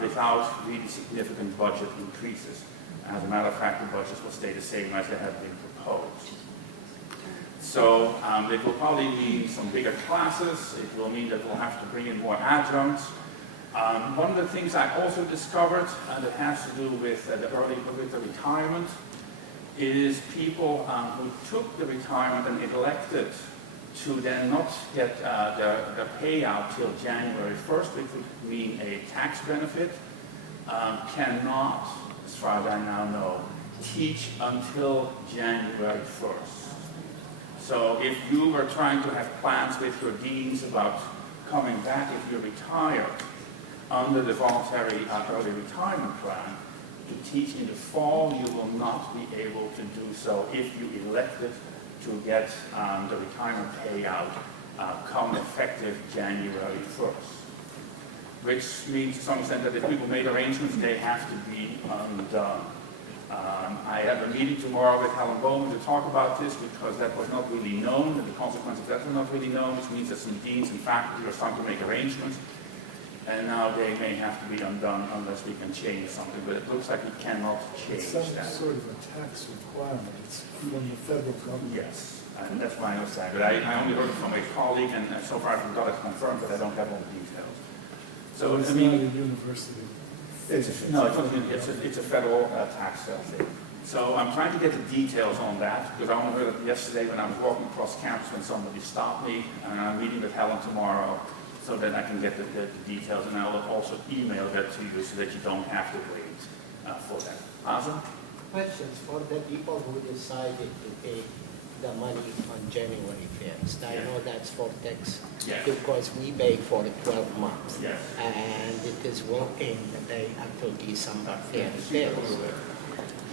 without really significant budget increases. As a matter of fact, the budgets will stay the same as they have been proposed. So it will probably mean some bigger classes. It will mean that we'll have to bring in more adjuncts. One of the things I also discovered that has to do with the retirement is people who took the retirement and elected to then not get the payout till January 1st, which would mean a tax benefit, cannot, as far as I now know, teach until January 1st. So if you were trying to have plans with your deans about coming back if you're retired under the voluntary early retirement plan, to teach in the fall, you will not be able to do so if you elected to get the retirement payout come effective January 1st. Which means to some extent that if people made arrangements, they have to be undone. I have a meeting tomorrow with Helen Bowman to talk about this because that was not really known, and the consequences of that were not really known, which means that some deans and faculty are starting to make arrangements, and now they may have to be undone unless we can change something, but it looks like we cannot change It's some that. sort of a tax requirement. It's from the federal government. Yes, and that's my understanding, but I only heard it from a colleague, and so far I've got it confirmed, but I don't have all the details. So, It's I not mean, a university. it's a federal tax sale thing. So I'm trying to get the details on that, because I only heard it yesterday when I was walking across campus when somebody stopped me, and I'm meeting with Helen tomorrow, so that I can get the details, and I will also email that to you so that you don't have to wait for that. Awesome? Questions for the people who decided to pay the money on January 1st. I Yeah. know that's for tax Yeah. because we pay for the 12 months. Yes. And it is working the pay until December 31st.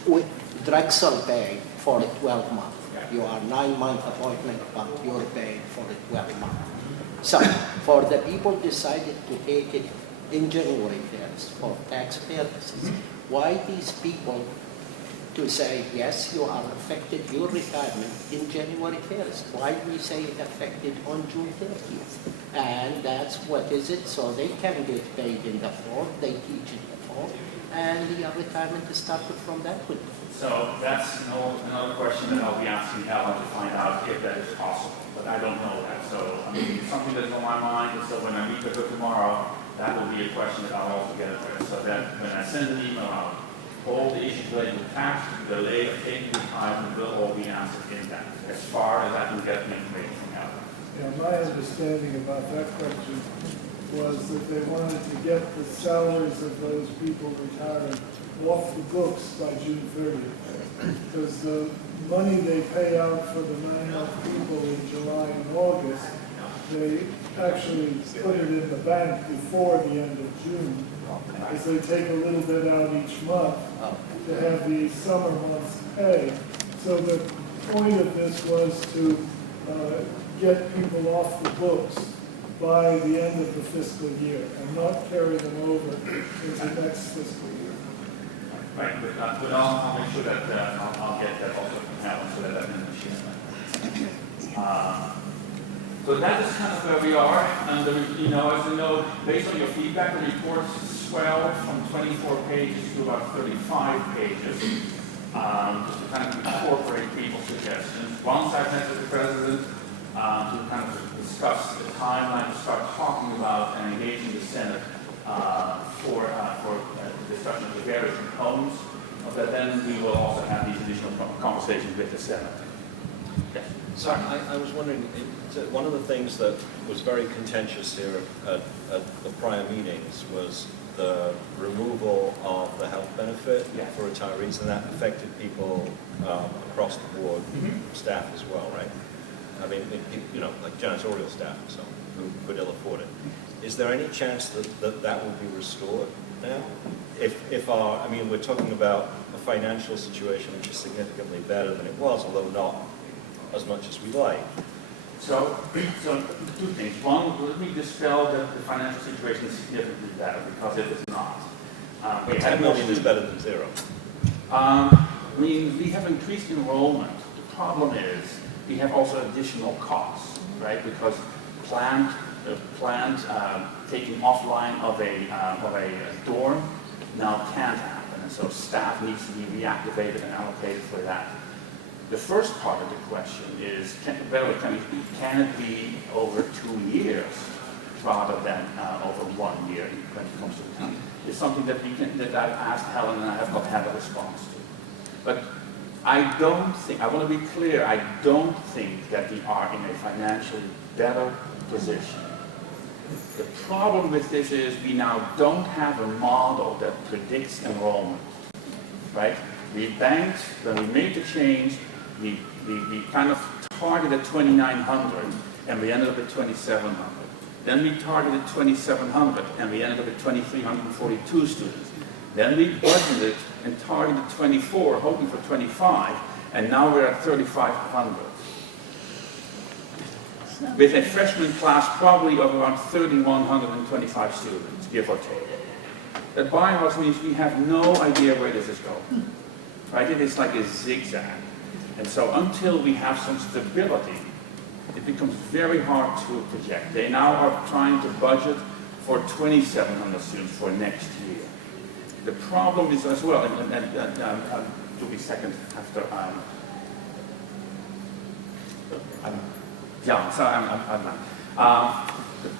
With Drexel pay for the 12 months. Yeah. You are 9-month appointment, but you're paying for the 12 months. So for the people decided to take it in January 1st for tax purposes, why these people to say, yes, you are affected, your retirement in January 1st. Why we say it affected on June 30th? And that's what is it, so they can get paid in the fall, they teach in the fall, and the retirement is started from that window. So that's another question that I'll be asking Helen to find out if that is possible, but I don't know that. So, I mean, it's something that's on my mind, and so when I meet with her tomorrow, that will be a question that I'll also get addressed. So that when I send an email out, all the issues related to tax, delay of taking retirement will all be answered in that, as far as I can get the information from Helen. Yeah, my understanding about that question was that they wanted to get the salaries of those people retiring off the books by June 30th. Because the money they pay out for the 9-month people in July and August, they actually put it in the bank before the end of June. Because they take a little bit out each month to have the summer months pay. So the point of this was to get people off the books by the end of the fiscal year and not carry them over into next fiscal year. Right, but I'll make sure that I'll get that also from Helen so that I can share. So that is kind of where we are. And as you know, based on your feedback, the report swelled from 24 pages to about 35 pages, just to kind of incorporate people's suggestions. Once I met with the president to kind of discuss the timeline to start talking about and engaging the Senate for the discussion of the various components of that, then we will also have these additional conversations with the Senate. Yes. So I was wondering, one of the things that was very contentious here at the prior meetings was the removal of the health benefit for retirees, and that affected people across the board, staff as well, right? I mean, like janitorial staff and so on, who could ill afford it. Is there any chance that will be restored now? I mean, we're talking about a financial situation which is significantly better than it was, although not as much as we like. So two things. One, let me dispel that the financial situation is significantly better, because it is not. 10 million is better than zero. I mean, we have increased enrollment. The problem is we have also additional costs, right? Because planned taking offline of a dorm now can't happen, and so staff needs to be reactivated and allocated for that. The first part of the question is, can it be over 2 years rather than over 1 year when it comes to the time? It's something that I've asked Helen and I have not had a response to. But I want to be clear, I don't think that we are in a financially better position. The problem with this is we now don't have a model that predicts enrollment, right? We banked, when we made the change, we kind of targeted 2,900 and we ended up at 2,700. Then we targeted 2,700 and we ended up at 2,342 students. Then we budgeted and targeted 24, hoping for 25, and now we're at 3,500. With a freshman class probably of around 3,125 students, give or take. That by and large means we have no idea where this is going. Right? It is like a zigzag. And so until we have some stability, it becomes very hard to project. They now are trying to budget for 2,700 students for next year. The problem is as well, and to be second after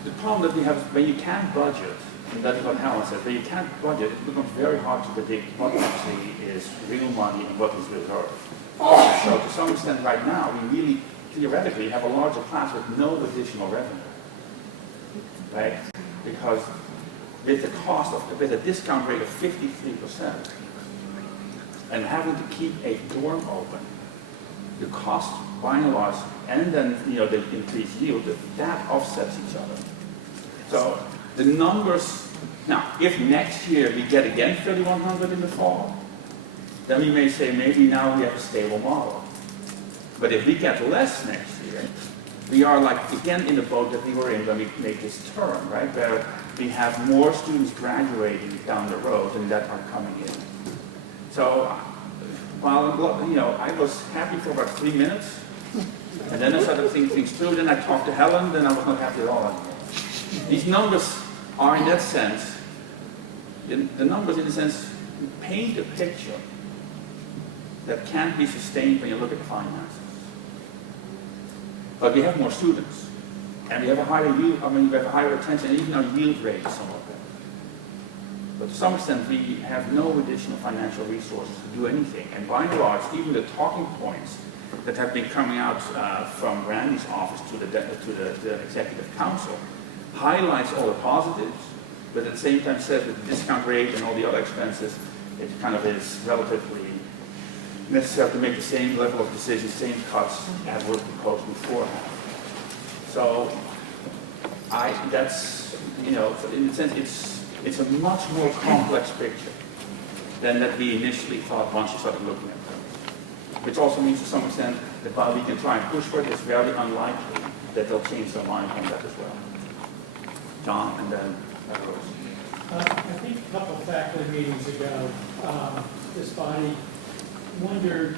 the problem that we have is when you can't budget, and that's what Helen said, when you can't budget, it becomes very hard to predict what actually is real money and what is reserved. So to some extent right now, we really theoretically have a larger class with no additional revenue, right? Because with a discount rate of 53% and having to keep a dorm open, the cost by and large, and then the increased yield, that offsets each other. So the numbers, now if next year we get again 3,100 in the fall, then we may say maybe now we have a stable model. But if we get less next year, we are like again in the boat that we were in when we made this turn, right? Where we have more students graduating down the road than that are coming in. So while I was happy for about 3 minutes, and then I started thinking things through, then I talked to Helen, then I was not happy at all anymore. These numbers are in that sense, the numbers in the sense, paint a picture that can't be sustained when you look at the finances. But we have more students, and we have a higher yield, we have a higher attention, and even our yield rate is somewhat better. But to some extent, we have no additional financial resources to do anything. And by and large, even the talking points that have been coming out from Randy's office to the executive council highlights all the positives, but at the same time says that the discount rate and all the other expenses, it kind of is relatively necessary to make the same level of decisions, same cuts as were proposed beforehand. So that's, so in a sense, it's a much more complex picture than that we initially thought once you started looking at them. Which also means to some extent that while we can try and push for it, it's very unlikely that they'll change their mind on that as well. John, and then Rose. I think a couple of faculty meetings ago, this body wondered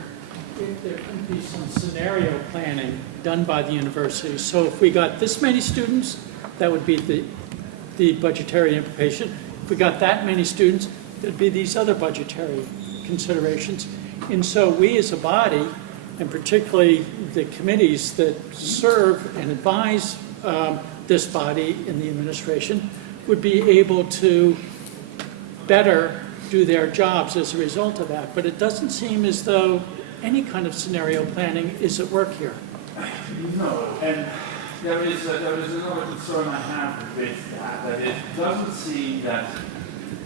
if there could be some scenario planning done by the university. So if we got this many students, that would be the budgetary implication. If we got that many students, there'd be these other budgetary considerations. And so we as a body, and particularly the committees that serve and advise this body in the administration, would be able to better do their jobs as a result of that. But it doesn't seem as though any kind of scenario planning is at work here. No, and there is another concern I have with that it doesn't seem that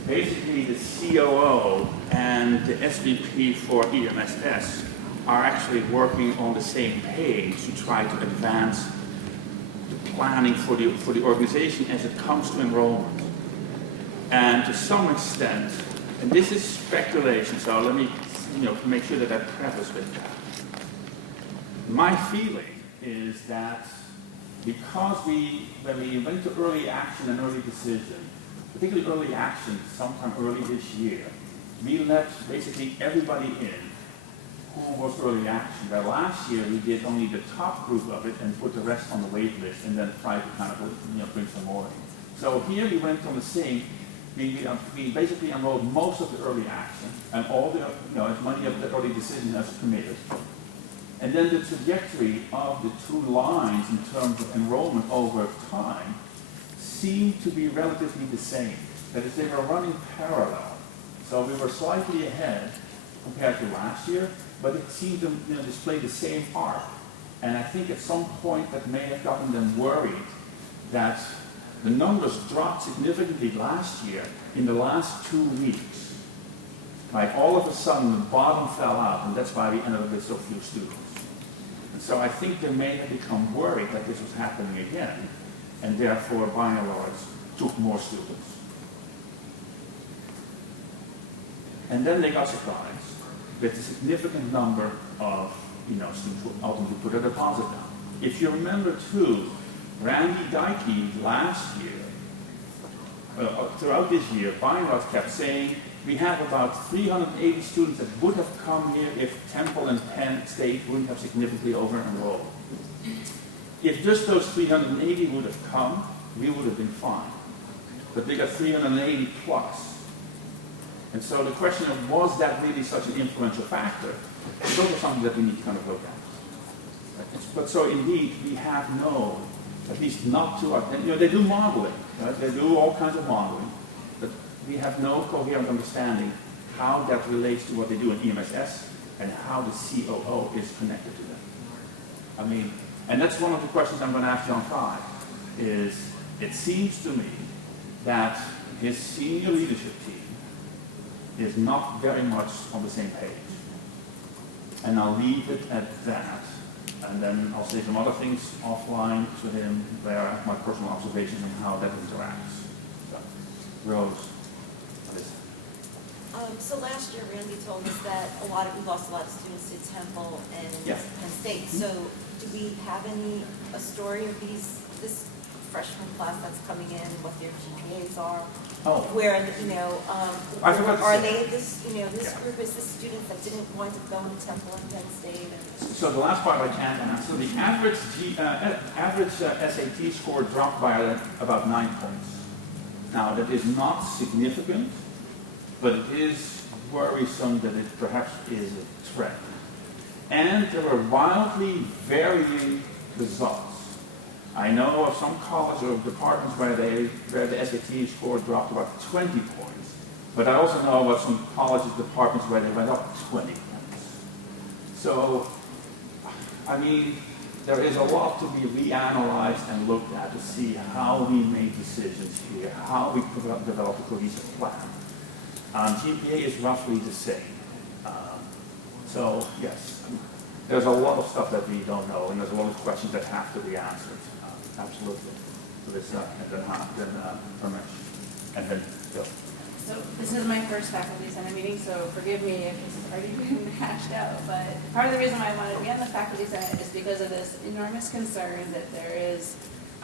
basically the COO and the SVP for EMSS are actually working on the same page to try to advance the planning for the organization as it comes to enrollment. And to some extent, and this is speculation, so let me make sure that I preface with that. My feeling is that because when we went to early action and early decision, particularly early action sometime early this year, we let basically everybody in who was early action. Where last year we did only the top group of it and put the rest on the wait list and then tried to kind of bring some more in. So here we went on the same. We basically enrolled most of the early action and all the as many of the early decision as committed. And then the trajectory of the two lines in terms of enrollment over time seemed to be relatively the same. That is, they were running parallel. So we were slightly ahead compared to last year, but it seemed to display the same arc. And I think at some point that may have gotten them worried that the numbers dropped significantly last year in the last 2 weeks. Like all of a sudden the bottom fell out, and that's why we ended up with so few students. And so I think they may have become worried that this was happening again, and therefore, by and large, took more students. And then they got surprised with a significant number of students who ultimately put a deposit down. If you remember too, Randy Dykey last year, throughout this year, by and large kept saying, we have about 380 students that would have come here if Temple and Penn State wouldn't have significantly over-enrolled. If just those 380 would have come, we would have been fine. But they got 380 plus. And so the question of, was that really such an influential factor? It's also something that we need to kind of look at. But so indeed, we have no, at least not to our, they do modeling, right? They do all kinds of modeling, but we have no coherent understanding how that relates to what they do in EMSS and how the COO is connected to them. And that's one of the questions I'm going to ask John Frye, is it seems to me that his senior leadership team is not very much on the same page. And I'll leave it at that. And then I'll say some other things offline to him where I have my personal observations on how that interacts. So, Rose, what is it? So last year, Randy told us that we lost a lot of students to Temple and Penn State. So do we have a story of this freshman class that's coming in, what their GPAs are? Oh. Where, I forgot to are say. they this group is the students that didn't wind up going to Temple and Penn State? So the last part I can't answer. The average SAT score dropped by about 9 points. Now that is not significant, but it is worrisome that it perhaps is a trend. And there are wildly varying results. I know of some colleges or departments where the SAT score dropped about 20 points, but I also know about some colleges, departments where they went up 20 points. So, I mean, there is a lot to be reanalyzed and looked at to see how we make decisions here, how we develop a cohesive plan. GPA is roughly the same. So, yes, there's a lot of stuff that we don't know, and there's a lot of questions that have to be answered. Absolutely. So this, and then Ramesh, and then Bill. So this is my first faculty senate meeting, so forgive me if this has already been hashed out, but part of the reason why I wanted to be on the faculty senate is because of this enormous concern that there is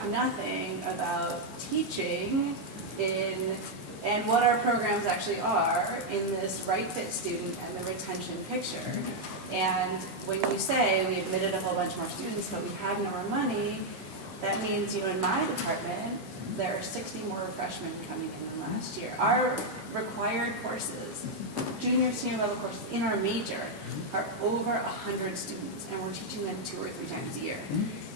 nothing about teaching and what our programs actually are in this right fit student and the retention picture. And when you say we admitted a whole bunch more students, but we had no more money, that means, in my department, there are 60 more freshmen coming in than last year. Our required courses, junior, senior level courses in our major are over 100 students, and we're teaching them 2 or 3 times a year.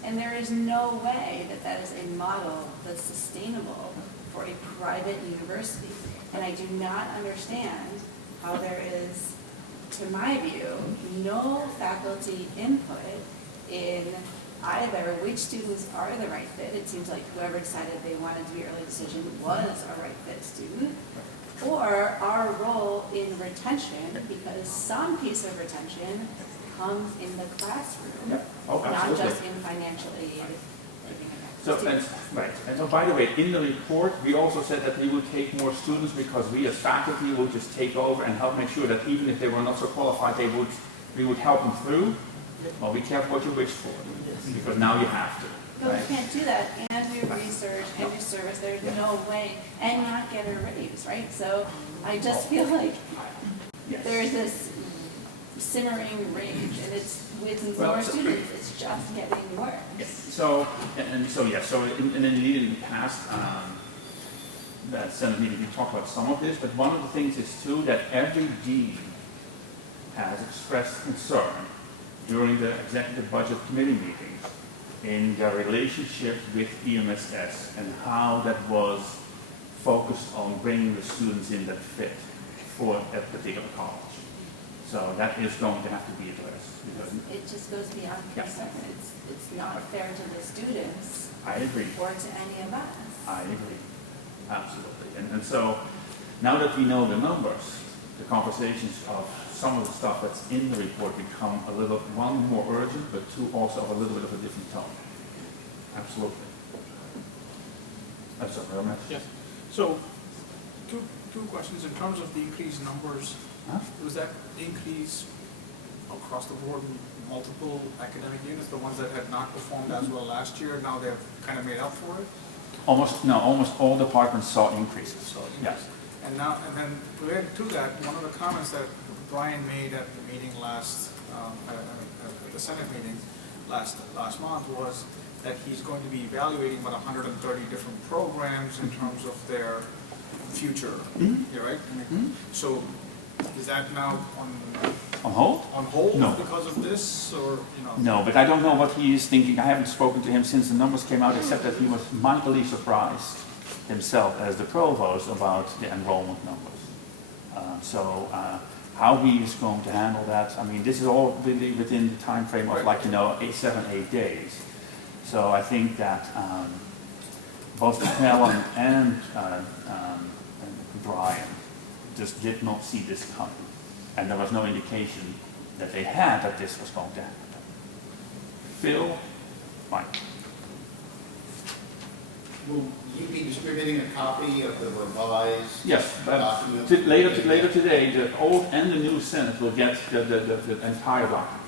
And there is no way that that is a model that's sustainable for a private university. And I do not understand how there is, to my view, no faculty input in either which students are the right fit. It seems like whoever decided they wanted to be early decision was a right fit student, or our role in retention, because some piece of retention comes in the classroom, not just in financial aid. So, right. And so, by the way, in the report, we also said that we would take more students because we as faculty would just take over and help make sure that even if they were not so qualified, we would help them through. Well, be careful what you wish for, because now you have to. But we can't do that and do research and do service. There's no way, and not get a raise, right? So I just feel like there's this simmering rage, and it's with more students, it's just getting worse. Yes. So indeed in the past, that Senate meeting, we talked about some of this, but one of the things is too that every dean has expressed concern during the executive budget committee meetings in their relationship with EMSS and how that was focused on bringing the students in that fit for that particular college. So that is going to have to be addressed. It just goes beyond concern. It's not fair to the students. I agree. Or to any of us. I agree. Absolutely. And so now that we know the numbers, the conversations of some of the stuff that's in the report become a little, one, more urgent, but two, also a little bit of a different tone. Absolutely. That's all right. Yes. So, two questions. In terms of the increased numbers, was that increase across the board in multiple academic units, the ones that had not performed as well last year, now they've kind of made up for it? Almost all departments saw increases. Yes. And then related to that, one of the comments that Brian made at the meeting at the Senate meeting last month was that he's going to be evaluating about 130 different programs in terms of their future. Yeah, right? So is that now on hold? On hold No. because of this, or No, but I don't know what he is thinking. I haven't spoken to him since the numbers came out, except that he was mightily surprised himself as the provost about the enrollment numbers. How he is going to handle that, I mean, this is all really within the time frame of 7-8 days. So I think that both Helen and Brian just did not see this coming. And there was no indication that they had that this was going to happen. Phil, Mike. Will you be distributing a copy of the revised Yes, document? later today, the old and the new Senate will get the entire document.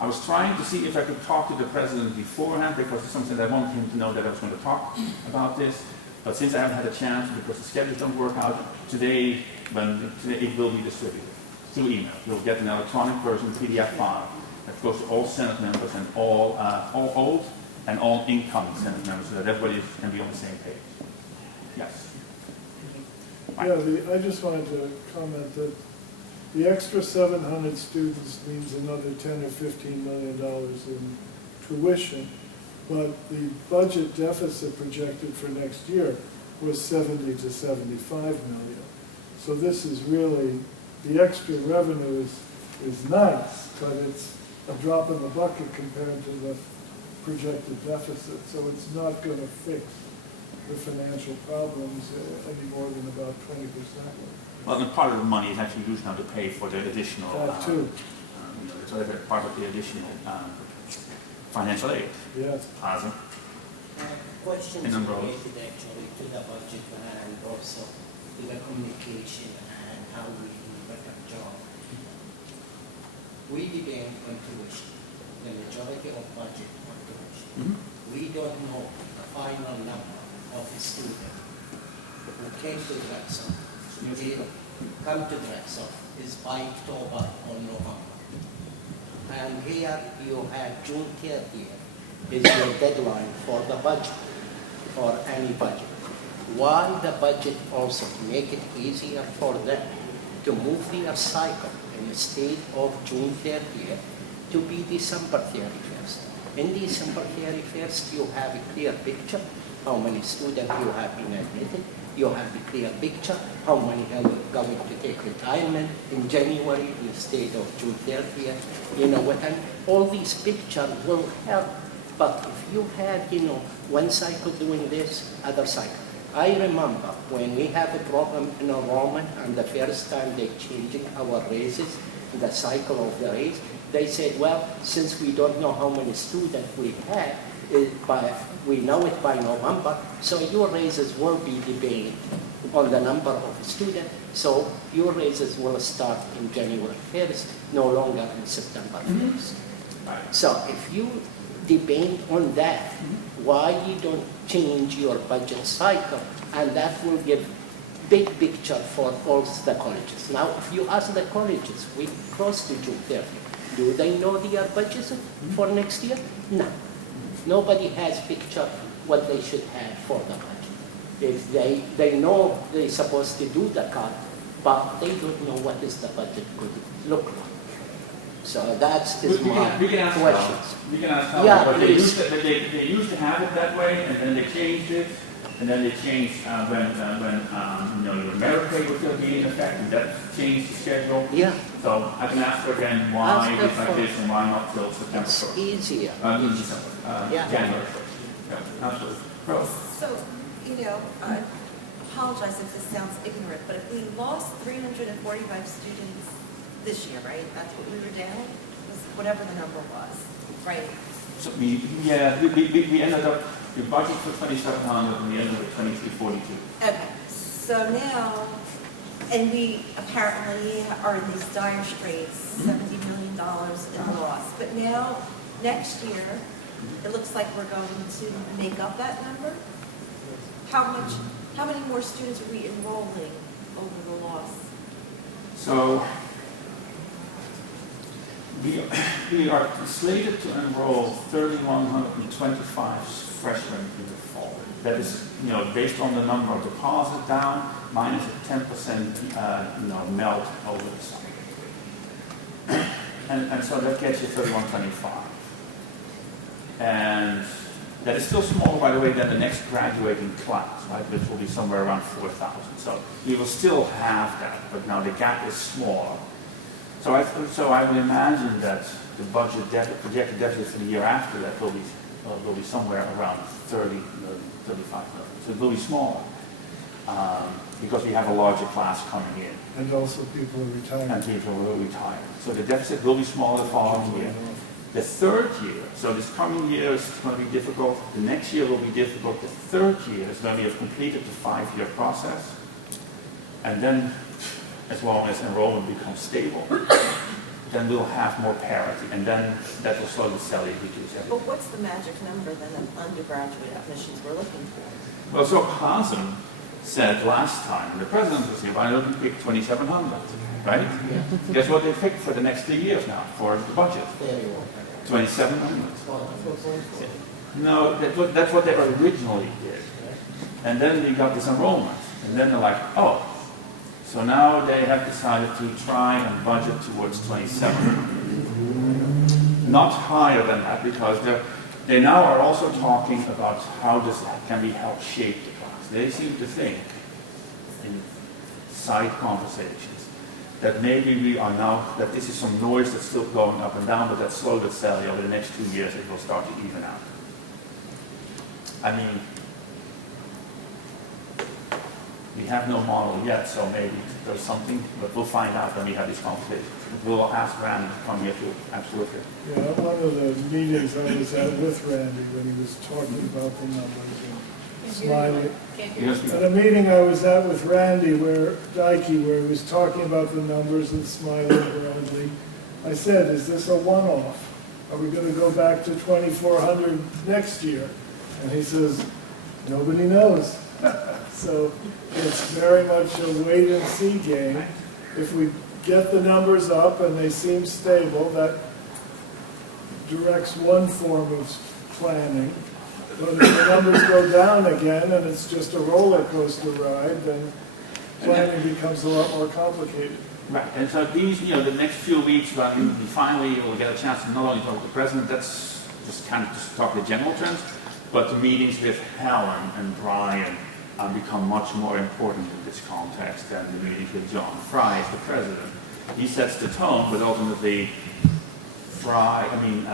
I was trying to see if I could talk to the president beforehand, because it's something I wanted him to know that I was going to talk about this. But since I haven't had a chance, because the schedules don't work out, today it will be distributed through email. You'll get an electronic version, PDF file, that goes to all Senate members and all old and all incoming Senate members, so that everybody can be on the same page. Yes. Yeah, I just wanted to comment that The extra 700 students means another $10 or $15 million in tuition, but the budget deficit projected for next year was 70 to 75 million. So this is really, the extra revenue is nice, but it's a drop in the bucket compared to the projected deficit. So it's not going to fix the financial problems any more than about 20%. Well, and part of the money is actually used now to pay for the additional. That too. So that's part of the additional financial aid. Yes. Hazen? Questions In number of- related actually to the budget and also to the communication and how we do a better job. We depend on tuition, the majority of budget on tuition. We don't know the final number of the student who came to Drexel, will come to Drexel is by October or November. And here you have June 30th is your deadline for the budget, for any budget. Why the budget also to make it easier for them to move their cycle instead of June 30th to be December 31st. In December 31st, you have a clear picture how many students you have been admitted. You have a clear picture how many are going to take retirement in January instead of June 30th. You know what I mean? All these pictures will help. But if you have, one cycle doing this, other cycle. I remember when we have a problem in enrollment and the first time they changing our raises, the cycle of the raise, they said, well, since we don't know how many students we have, we know it by November, so your raises will be debated on the number of students, so your raises will start in January 1st, no longer in September 1st. So if you depend on that, why you don't change your budget cycle, and that will give big picture for all the colleges. Now, if you ask the colleges, we close to June 30th, do they know their budgets for next year? No. Nobody has picture what they should have for the budget. If they know they're supposed to do the cut, but they don't know what is the budget could look like. So that's We can my ask questions. Hal. We can ask Hal, Yeah, but they please. used to have it that way, and then they changed it, and then they changed when your merit pay was going to be in effect, and that changed the schedule. Yeah, So I can ask her again why Ask her it's like for- this and why not till September it's 1st. easier. December, Yeah. January 1st. Yeah, absolutely. Rose? So, I apologize if this sounds ignorant, but if we lost 345 students this year, right? That's what we were down, was whatever the number was, right? So we ended up, the budget for 2,700 and we ended up at 2,342. Okay, so now, and we apparently are in these dire straits, $70 million in loss. But now, next year, it looks like we're going to make up that number? How many more students are we enrolling over the loss? So we are slated to enroll 3,125 freshmen in the fall. That is, based on the number of deposit down minus a 10% melt over the summer. And so that gets you 3,125. And that is still smaller, by the way, than the next graduating class, right, which will be somewhere around 4,000. So we will still have that, but now the gap is smaller. So I would imagine that the projected deficit for the year after that will be somewhere around 30 million, 35 million. So it will be smaller because we have a larger class coming in. And also people are retiring. And people will retire. So the deficit will be smaller the following year. The third year, so this coming year is going to be difficult. The next year will be difficult. The third year is when we have completed the 5-year process. And then, as long as enrollment becomes stable, then we'll have more parity. And then that will slowly steadily reduce everything. But what's the magic number then of undergraduate admissions we're looking for? Well, so Hazen said last time, the president was here, why don't we pick 2,700, right? Guess what they picked for the next 3 years now, for the budget? 2,700. No, that's what they originally did. And then they got this enrollment. And then they're like, oh, So now they have decided to try and budget towards 27. Not higher than that, because they now are also talking about how this can be helped shape the class. They seem to think, in side conversations, that maybe we are now, that this is some noise that's still going up and down, but that slowly but steadily over the next 2 years it will start to even out. I mean, we have no model yet, so maybe there's something, but we'll find out when we have these conversations. We'll ask Randy to come here too, absolutely. Yeah, one of the meetings I was at with Randy when he was talking about the numbers and smiling. Yes, At a meeting I was at with Randy Dykey, where he was talking about the numbers and smiling broadly, I said, is this a one-off? Are we going to go back to 2,400 next year? And he says, nobody knows. So it's very much a wait and see game. If we get the numbers up and they seem stable, that directs one form of planning. But if the numbers go down again and it's just a roller coaster ride, then planning becomes a lot more complicated. Right, and so these, the next few weeks, when we finally will get a chance to not only talk to the president, that's just kind of just talk the general trends, but the meetings with Helen and Brian become much more important in this context than the meetings with John Fry as the president. He sets the tone, but ultimately Brian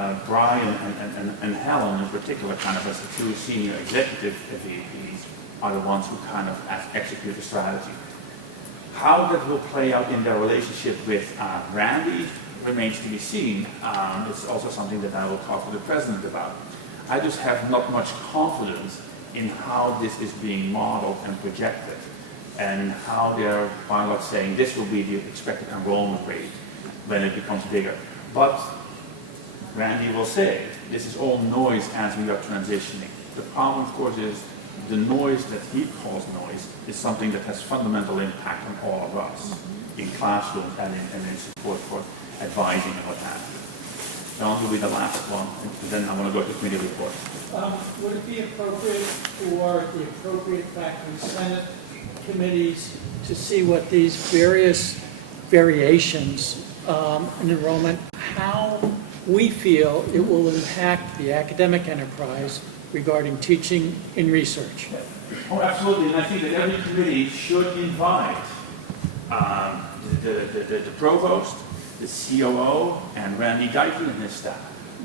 and Helen in particular, kind of as the two senior executive VPs, are the ones who kind of execute the strategy. How that will play out in their relationship with Randy remains to be seen. It's also something that I will talk to the president about. I just have not much confidence in how this is being modeled and projected, and how they're by lot saying this will be the expected enrollment rate when it becomes bigger. But Randy will say this is all noise as we are transitioning. The problem, of course, is the noise that he calls noise is something that has fundamental impact on all of us in classrooms and in support for advising and what have you. John will be the last one, and then I'm going to go to committee report. Would it be appropriate for the appropriate faculty senate committees to see what these various variations in enrollment, how we feel it will impact the academic enterprise regarding teaching and research? Oh, absolutely, and I think that every committee should invite the provost, the COO, and Randy Dykey and his staff.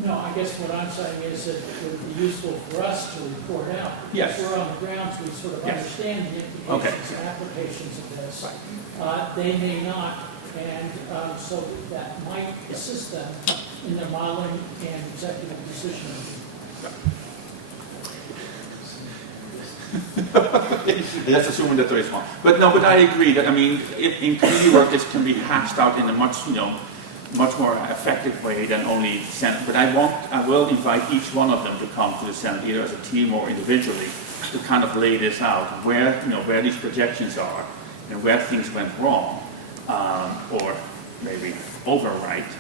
No, I guess what I'm saying is that it would be useful for us to report out. Yes. We're on the ground, we sort of Yes. understand the Okay. implications and applications of this. They may not, and so that might assist them in their modeling and executive decision making. That's assuming that there is one. But no, but I agree that, I mean, in committee work, this can be hashed out in a much more effective way than only Senate. But I will invite each one of them to come to the Senate, either as a team or individually, to kind of lay this out, where these projections are, and where things went wrong, or maybe overwrite.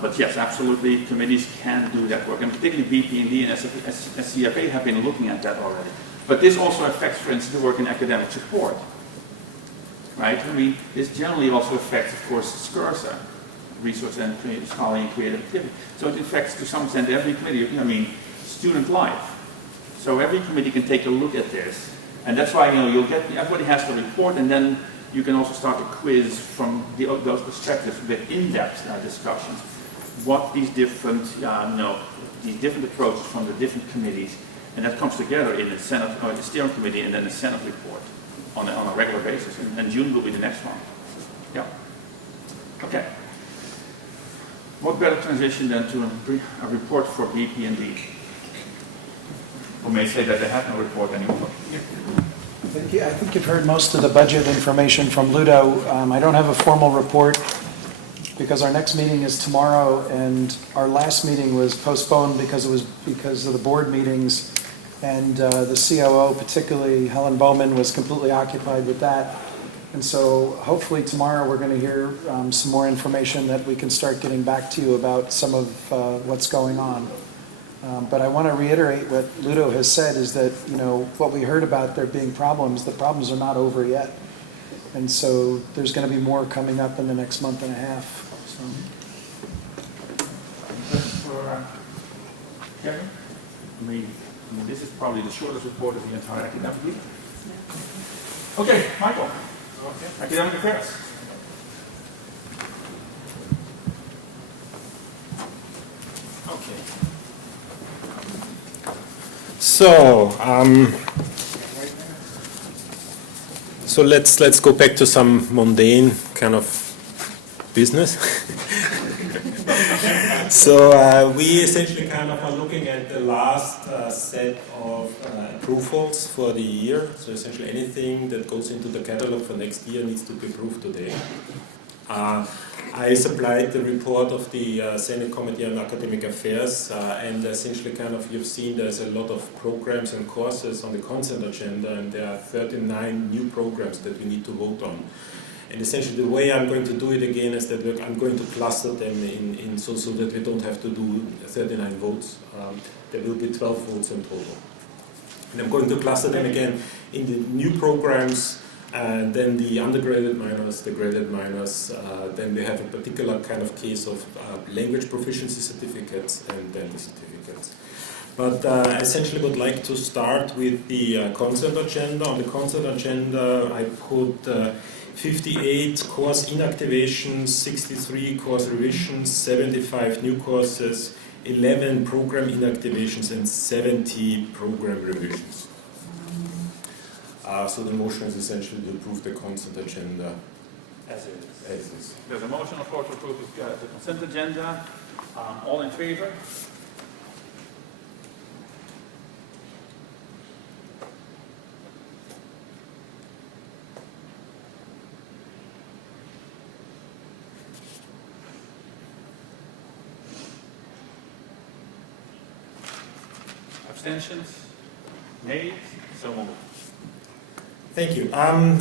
But yes, absolutely, committees can do that work, and particularly BP&D and SCFA have been looking at that already. But this also affects, for instance, the work in academic support, right? I mean, this generally also affects, of course, SCRSA, research and scholarly and creative activity. So it affects, to some extent, every committee, student life. So every committee can take a look at this, and that's why, you'll get, everybody has to report, and then you can also start a quiz from those perspectives with in-depth discussions. What these different, these different approaches from the different committees, and that comes together in the Senate, or the steering committee, and then the Senate report on a regular basis. And June will be the next one. Yeah. Okay. What better transition than to a report for BP&D? Who may say that they have no report anymore. Thank you. I think you've heard most of the budget information from Ludo. I don't have a formal report because our next meeting is tomorrow, and our last meeting was postponed because of the board meetings, and the COO, particularly Helen Bowman, was completely occupied with that. And so hopefully tomorrow we're going to hear some more information that we can start getting back to you about some of what's going on. But I want to reiterate what Ludo has said, is that, what we heard about there being problems, the problems are not over yet. And so there's going to be more coming up in the next month and a half. So. For Karen? I mean, this is probably the shortest report of the entire academic year. Okay, Michael. Okay. Academic affairs. Okay. So, let's go back to some mundane kind of business. So we essentially kind of are looking at the last set of approvals for the year. So essentially anything that goes into the catalog for next year needs to be approved today. I supplied the report of the Senate Committee on Academic Affairs, and essentially kind of you've seen there's a lot of programs and courses on the consent agenda, and there are 39 new programs that we need to vote on. And essentially the way I'm going to do it again is that I'm going to cluster them in so that we don't have to do 39 votes. There will be 12 votes in total. And I'm going to cluster them again in the new programs, and then the undergraded minors, the graded minors, then we have a particular kind of case of language proficiency certificates and then the certificates. But I essentially would like to start with the consent agenda. On the consent agenda, I put 58 course inactivations, 63 course revisions, 75 new courses, 11 program inactivations, and 70 program revisions. So the motion is essentially to approve the consent agenda As it is. as is. There's a motion, of course, to approve the consent agenda. All in favor? Abstentions? Nays? So moved. Thank you. I'm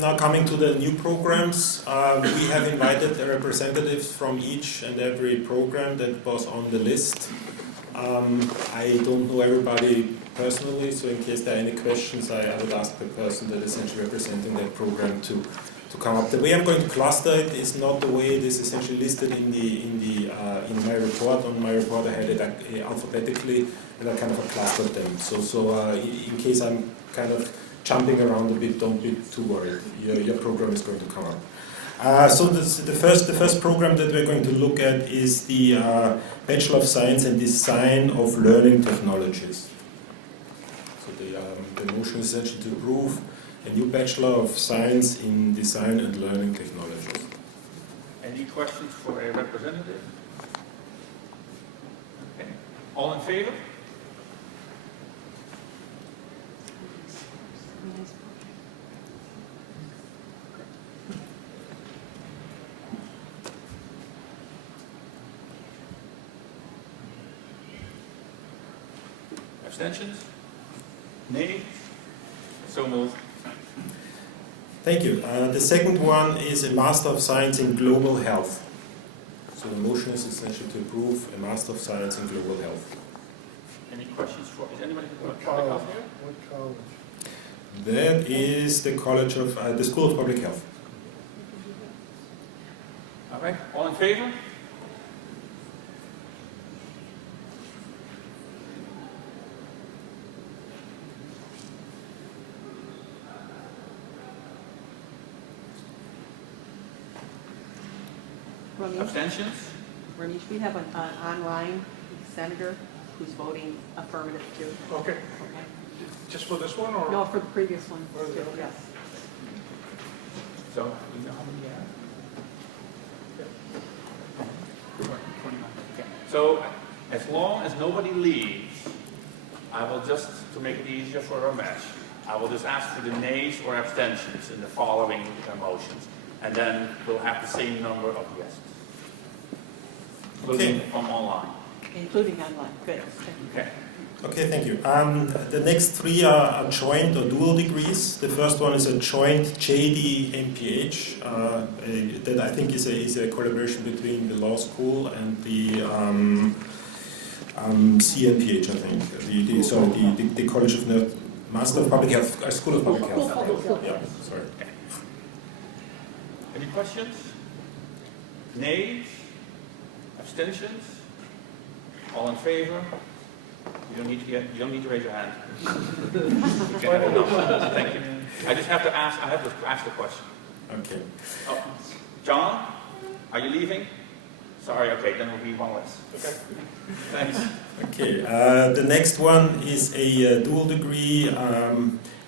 now coming to the new programs. We have invited the representatives from each and every program that was on the list. I don't know everybody personally, so in case there are any questions, I would ask the person that is essentially representing that program to come up. The way I'm going to cluster it is not the way it is essentially listed in my report. On my report, I had it alphabetically, and I kind of clustered them. So in case I'm kind of jumping around a bit, don't be too worried. Your program is going to come up. So the first program that we're going to look at is the Bachelor of Science and Design of Learning Technologies. So the motion is essentially to approve a new Bachelor of Science in Design and Learning Technologies. Any questions for a representative? Okay. All in favor? Abstentions? Nay? So moved. Thank you. The second one is a Master of Science in Global Health. So the motion is essentially to approve a Master of Science in Global Health. Any questions for, is anybody from What public college? health here? What college? That is the College of the School of Public Health. All right, all in favor? Abstentions? Ramesh, we have an online senator who's voting affirmative too. Okay. Okay. Just for this one, or? No, for the previous one, For the- too, yes. So, you know how many you have? 29. Okay. So, as long as nobody leaves, I will just, to make it easier for Ramesh, I will just ask for the nays or abstentions in the following motions. And then we'll have the same number of yeses. Including from online. Including online, good. Okay. Okay, thank you. The next three are joint or dual degrees. The first one is a joint JD MPH that I think is a collaboration between the law school and the CNPH, I think. The College of Master of Public Health, School of Public Health. Yeah, sorry. Any questions? Nays? Abstentions? All in favor? You don't need to raise your hand. You can have enough. Thank you. I just have to ask the question. Okay. Oh, John, are you leaving? Sorry, okay, then we'll be one less. Okay. Thanks. Okay, the next one is a dual degree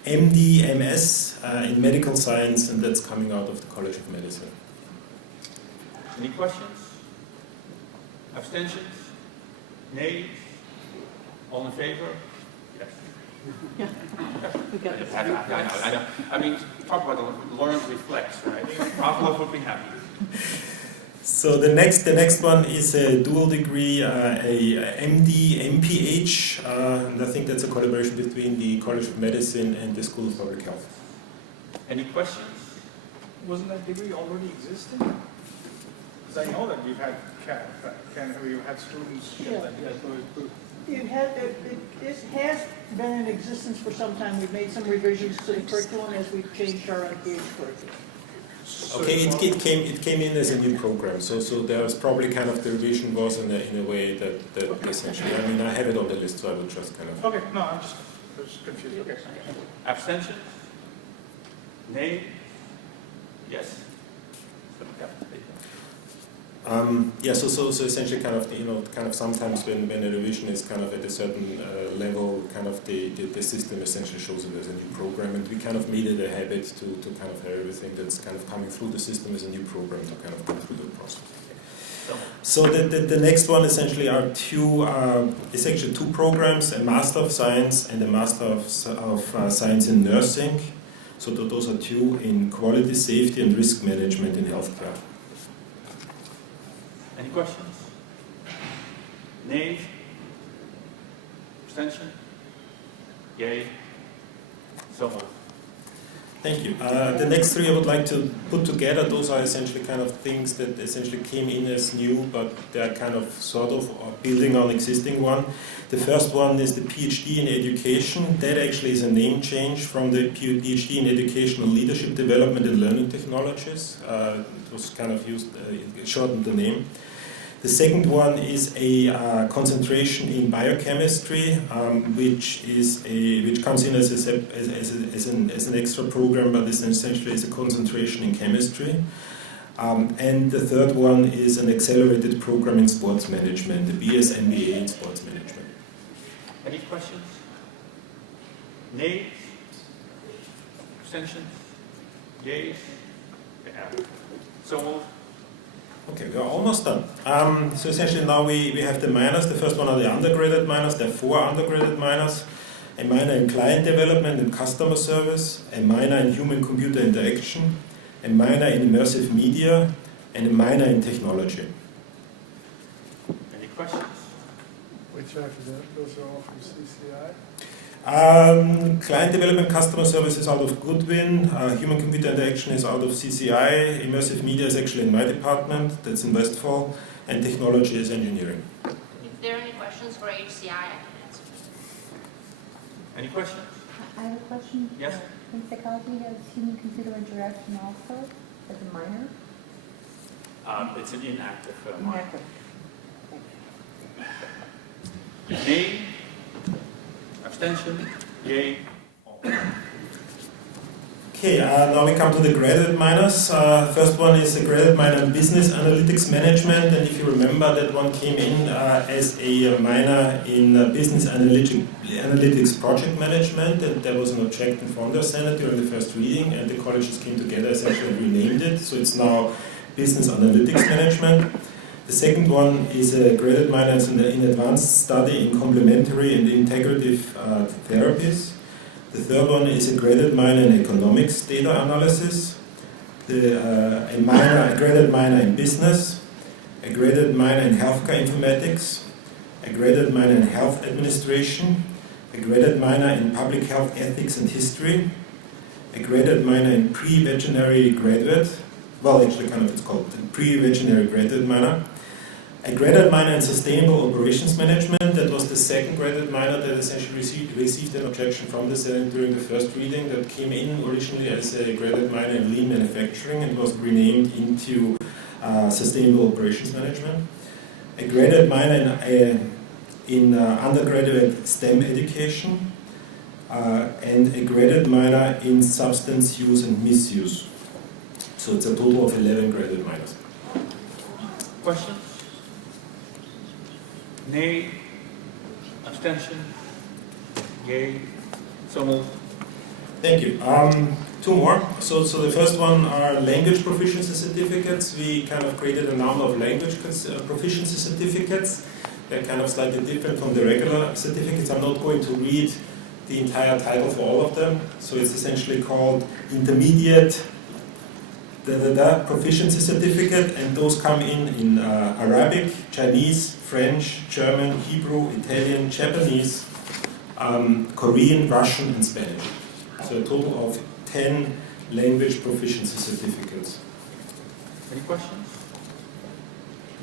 MD, MS in medical science, and that's coming out of the College of Medicine. Any questions? Abstentions? Nays? All in favor? Yes. Yeah. We got this. I know. I mean, talk about the learn to reflect, right? Pavlov would be happy. So the next one is a dual degree, a MD, MPH, and I think that's a collaboration between the College of Medicine and the School of Public Health. Any questions? Wasn't that degree already existing? Because I know that we've had we've had students get that. It has been in existence for some time. We've made some revisions to the curriculum as we've changed our MPH curriculum. Okay, it came in as a new program, so there was probably kind of the revision was in a way that essentially, I mean, I have it on the list, so I would just kind of... Okay, no, I was confused. Okay. Abstentions? Nay? Yes? Yeah, so essentially kind of sometimes when a revision is kind of at a certain level, kind of the system essentially shows it as a new program, and we kind of made it a habit to kind of have everything that's kind of coming through the system as a new program to kind of go through the process. So the next one essentially are two programs, a Master of Science and a Master of Science in Nursing. So those are two in quality, safety and risk management in healthcare. Any questions? Nays? Abstention? Yay? So moved. Thank you. The next three I would like to put together. Those are essentially kind of things that essentially came in as new, but they're kind of sort of building on existing one. The first one is the PhD in Education. That actually is a name change from the PhD in Educational Leadership Development and Learning Technologies. It was kind of used, shortened the name. The second one is a concentration in biochemistry, which comes in as an extra program, but is essentially is a concentration in chemistry. And the third one is an accelerated program in sports management, the BS MBA in sports management. Any questions? Nays? Abstentions? Yays? So moved. Okay, we're almost done. So essentially now we have the minors. The first one are the undergraduate minors. There are 4 undergraduate minors. A minor in client development and customer service, a minor in human-computer interaction, a minor in immersive media, and a minor in technology. Any questions? Which academic, those are all from CCI? Client development, customer service is out of Goodwin, human-computer interaction is out of CCI, immersive media is actually in my department, that's in Westfall, and technology is engineering. If there are any questions for HCI, I can answer. Any questions? I have a question. Yes. In psychology, has human-computer interaction also as a minor? It's an inactive minor. Inactive. Nay? Abstention? Yay? Okay, now we come to the graduate minors. First one is a graduate minor in business analytics management, and if you remember, that one came in as a minor in business analytics project management, and there was an objection from the Senate during the first reading, and the colleges came together essentially and renamed it, so it's now business analytics management. The second one is a graded minor in advanced study in complementary and integrative therapies. The third one is a graded minor in economics data analysis. A graded minor in business. A graded minor in healthcare informatics. A graded minor in health administration. A graded minor in public health ethics and history. A graded minor in pre-veterinary graduate. Well, actually, kind of it's called pre-veterinary graduate minor. A graduate minor in sustainable operations management, that was the second graduate minor that essentially received an objection from the Senate during the first reading, that came in originally as a graduate minor in lean manufacturing and was renamed into sustainable operations management. A graduate minor in undergraduate STEM education, and a graduate minor in substance use and misuse. So it's a total of 11 graduate minors. Questions? Nay? Abstention? Yay? So moved. Thank you. Two more. So the first one are language proficiency certificates. We kind of created a number of language proficiency certificates. They're kind of slightly different from the regular certificates. I'm not going to read the entire title for all of them. So it's essentially called Intermediate Proficiency Certificate, and those come in Arabic, Chinese, French, German, Hebrew, Italian, Japanese, Korean, Russian, and Spanish. So a total of 10 language proficiency certificates. Any questions?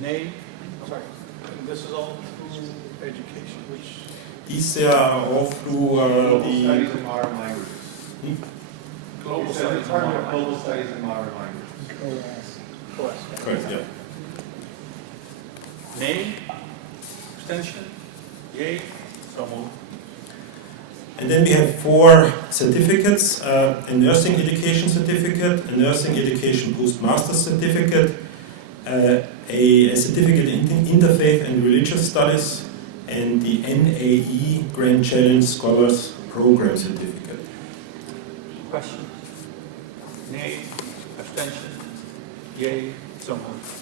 Nay? Sorry. And this is all through education, which... These are all through Global Studies in Modern Languages. Global Studies in Modern Global Studies in Modern Languages. Correct, yeah. Nay? Abstention? Yay? So moved. And then we have 4 certificates, a nursing education certificate, a nursing education postmaster certificate, a certificate in interfaith and religious studies, and the NAE Grand Challenge Scholars Program certificate. Questions? Nay? Abstention? Yay? So moved.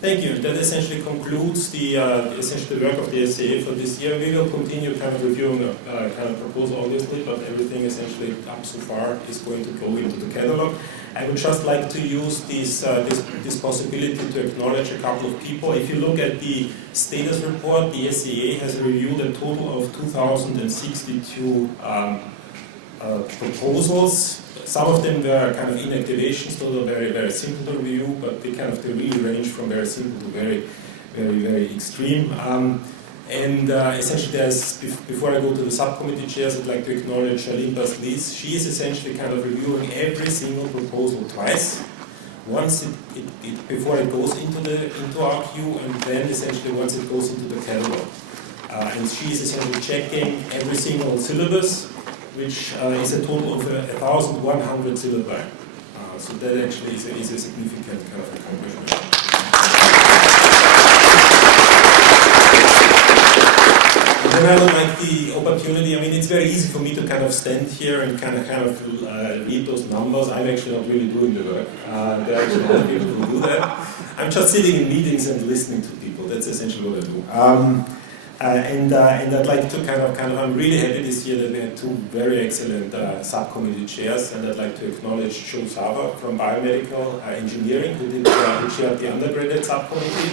Thank you. That essentially concludes the work of the SCA for this year. We will continue kind of reviewing kind of proposal, obviously, but everything essentially up so far is going to go into the catalog. I would just like to use this possibility to acknowledge a couple of people. If you look at the status report, the SCA has reviewed a total of 2,062 proposals. Some of them were kind of inactivations, so they're very, very simple to review, but they really range from very simple to very, very, very extreme. Essentially, before I go to the subcommittee chairs, I'd like to acknowledge Linda Slees. She is essentially kind of reviewing every single proposal twice. Once before it goes into our queue, and then essentially once it goes into the catalog. And she is essentially checking every single syllabus, which is a total of 1,100 syllabi. So that actually is a significant kind of accomplishment. And then I would like the opportunity, I mean, it's very easy for me to kind of stand here and kind of read those numbers. I'm actually not really doing the work. There are actually other people who do that. I'm just sitting in meetings and listening to people. That's essentially what I do. And I'd like to kind of, I'm really happy this year that we had 2 very excellent subcommittee chairs, and I'd like to acknowledge Joe Sava from Biomedical Engineering, who chaired the undergraduate subcommittee,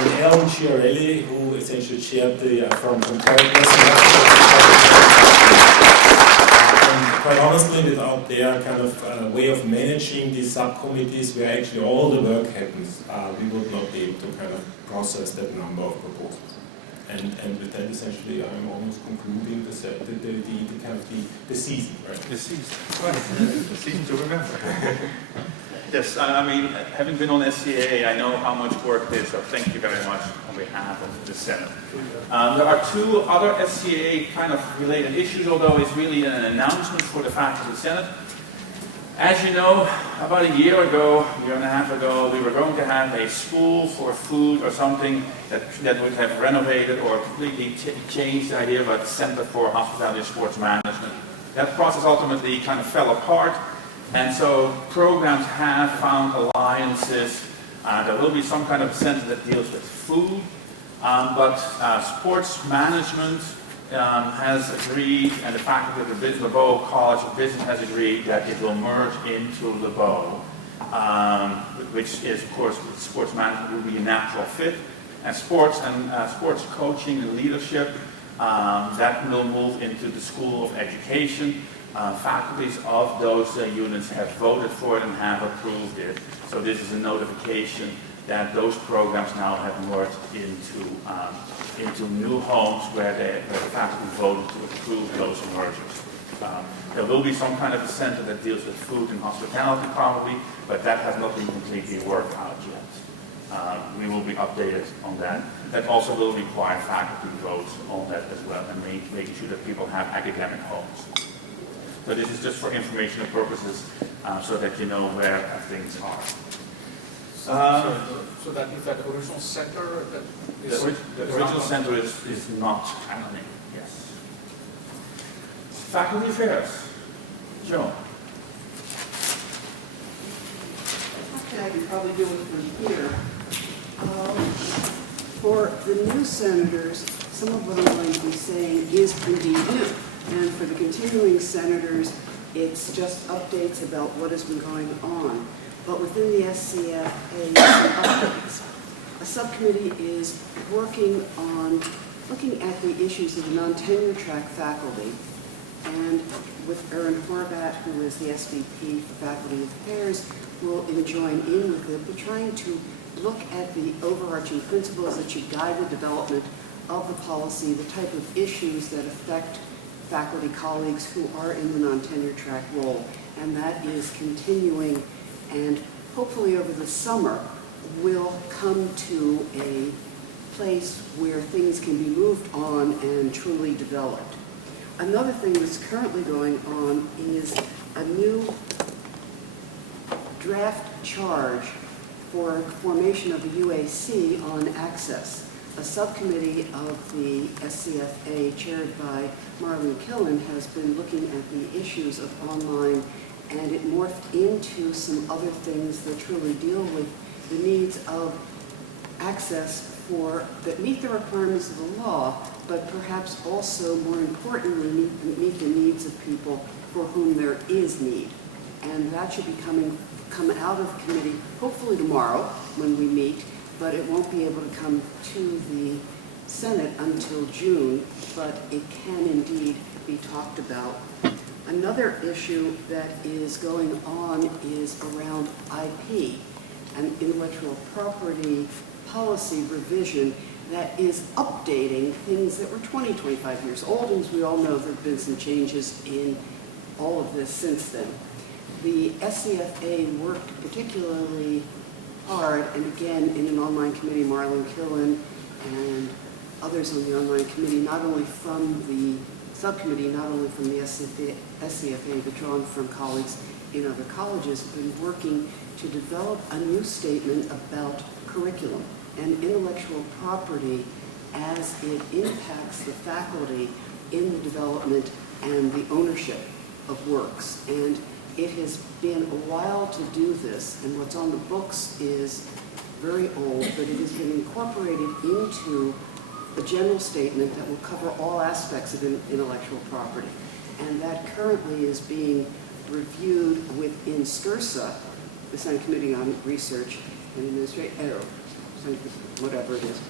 and Alan Chiarelli, who essentially chaired the from quite honestly, without their kind of way of managing these subcommittees where actually all the work happens, we would not be able to kind of process that number of proposals. And with that, essentially, I'm almost concluding the season, right? The season. Right. The season to remember. Yes, I mean, having been on SCA, I know how much work it is, so thank you very much on behalf of the Senate. There are 2 other SCA kind of related issues, although it's really an announcement for the faculty Senate. As you know, about a year and a half ago, we were going to have a school for food or something that would have renovated or completely changed the idea of a Center for Hospitality and Sports Management. That process ultimately kind of fell apart. And so programs have found alliances. There will be some kind of center that deals with food, but sports management has agreed, and the faculty of the LeBeau College of Business has agreed that it will merge into LeBeau, which is, of course, sports management will be a natural fit, and sports coaching and leadership that will move into the School of Education. Faculties of those units have voted for it and have approved it. So this is a notification that those programs now have merged into new homes where the faculty voted to approve those mergers. There will be some kind of a center that deals with food and hospitality probably, but that has not been completely worked out yet. We will be updated on that. That also will require faculty votes on that as well, and making sure that people have academic homes. So this is just for informational purposes, so that you know where things are. So that means that original center that is... The original center is not happening, yes. Faculty affairs. Joe. Okay, I can probably do it from here. For the new senators, some of what I'm going to be saying is indeed new. And for the continuing senators, it's just updates about what has been going on. But within the SCFA, some updates. A subcommittee is working on looking at the issues of the non-tenure track faculty. And with Erin Horvath, who is the SVP for Faculty Affairs, will join in with it. We're trying to look at the overarching principles that should guide the development of the policy, the type of issues that affect faculty colleagues who are in the non-tenure track role. And that is continuing, and hopefully over the summer will come to a place where things can be moved on and truly developed. Another thing that's currently going on is a new draft charge for formation of the UAC on access. A subcommittee of the SCFA, chaired by Marlene Killen, has been looking at the issues of online, and it morphed into some other things that truly deal with the needs of access that meet the requirements of the law, but perhaps also, more importantly, meet the needs of people for whom there is need. And that should be come out of committee hopefully tomorrow when we meet, but it won't be able to come to the Senate until June, but it can indeed be talked about. Another issue that is going on is around IP, an intellectual property policy revision that is updating things that were 20, 25 years old. And as we all know, there have been some changes in all of this since then. The SCFA worked particularly hard, and again, in an online committee, Marlene Killen and others on the online committee, not only from the subcommittee, not only from the SCFA, but drawn from colleagues in other colleges, have been working to develop a new statement about curriculum and intellectual property as it impacts the faculty in the development and the ownership of works. And it has been a while to do this, and what's on the books is very old, but it has been incorporated into a general statement that will cover all aspects of intellectual property. And that currently is being reviewed within SCRSA, the Senate Committee on Research and Administration, whatever it is,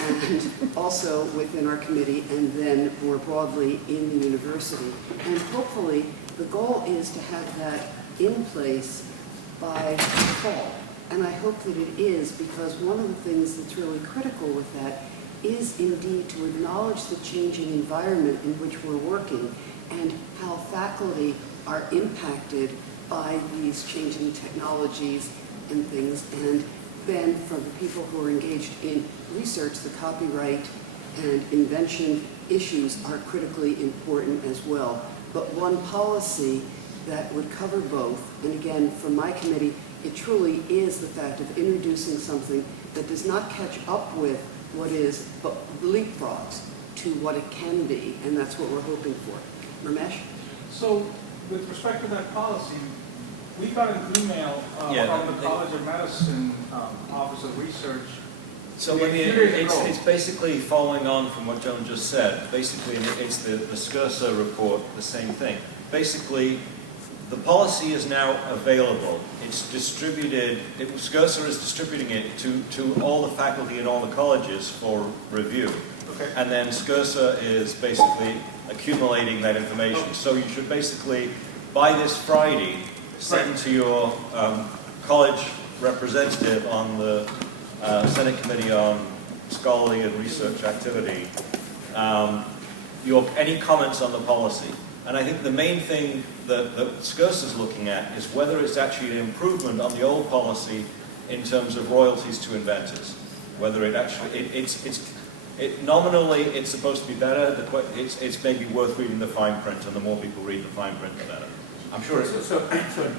and also within our committee, and then more broadly in the university. And hopefully, the goal is to have that in place by fall. And I hope that it is, because one of the things that's really critical with that is indeed to acknowledge the changing environment in which we're working and how faculty are impacted by these changing technologies and things. And then for the people who are engaged in research, the copyright and invention issues are critically important as well. But one policy that would cover both, and again, from my committee, it truly is the fact of introducing something that does not catch up with what is, but leapfrogs to what it can be, and that's what we're hoping for. Ramesh? So, with respect to that policy, we got an email from the College of Medicine Office of Research. So it's basically following on from what Joan just said. Basically, it's the SCRSA report, the same thing. Basically, the policy is now available. It's distributed, SCRSA is distributing it to all the faculty in all the colleges for review. Okay. And then SCRSA is basically accumulating that information. So you should basically, by this Friday, send to your college representative on the Senate Committee on Scholarly and Research Activity any comments on the policy. And I think the main thing that SCRSA is looking at is whether it's actually an improvement on the old policy in terms of royalties to inventors. Whether it actually, nominally it's supposed to be better, it's maybe worth reading the fine print, and the more people read the fine print, the better. I'm sure it's... So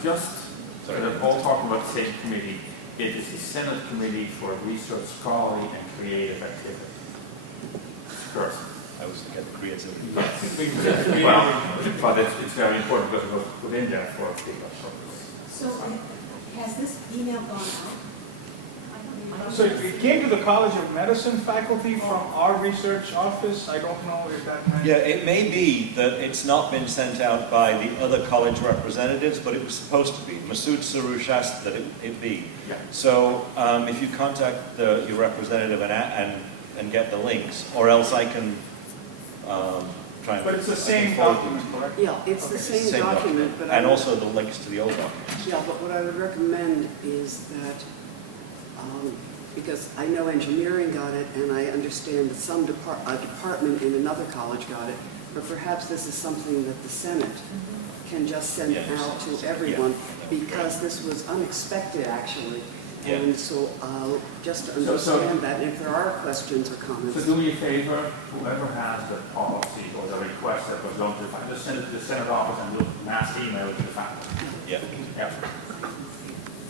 just so that all talking about the same committee, it is the Senate Committee for Research, Scholarly, and Creative Activity. First. I was thinking creativity. Well, but it's very important because it was put in there for people. So has this email gone out? So it came to the College of Medicine faculty from our research office. I don't know if that... Yeah, it may be that it's not been sent out by the other college representatives, but it was supposed to be. Masood Sarouche asked that it be. Yeah. So if you contact your representative and get the links, or else I can try and... But it's the same document, correct? Yeah, it's the same document, but and also the links to the old documents. Yeah, but what I would recommend is that, because I know engineering got it, and I understand that some department in another college got it, but perhaps this is something that the Senate can just send out to everyone, because this was unexpected, actually. And so just to understand that, and if there are questions or comments. So do me a favor, whoever has the policy or the request that was going to the faculty, just send it to the Senate office and do mass email it to the faculty. Yeah.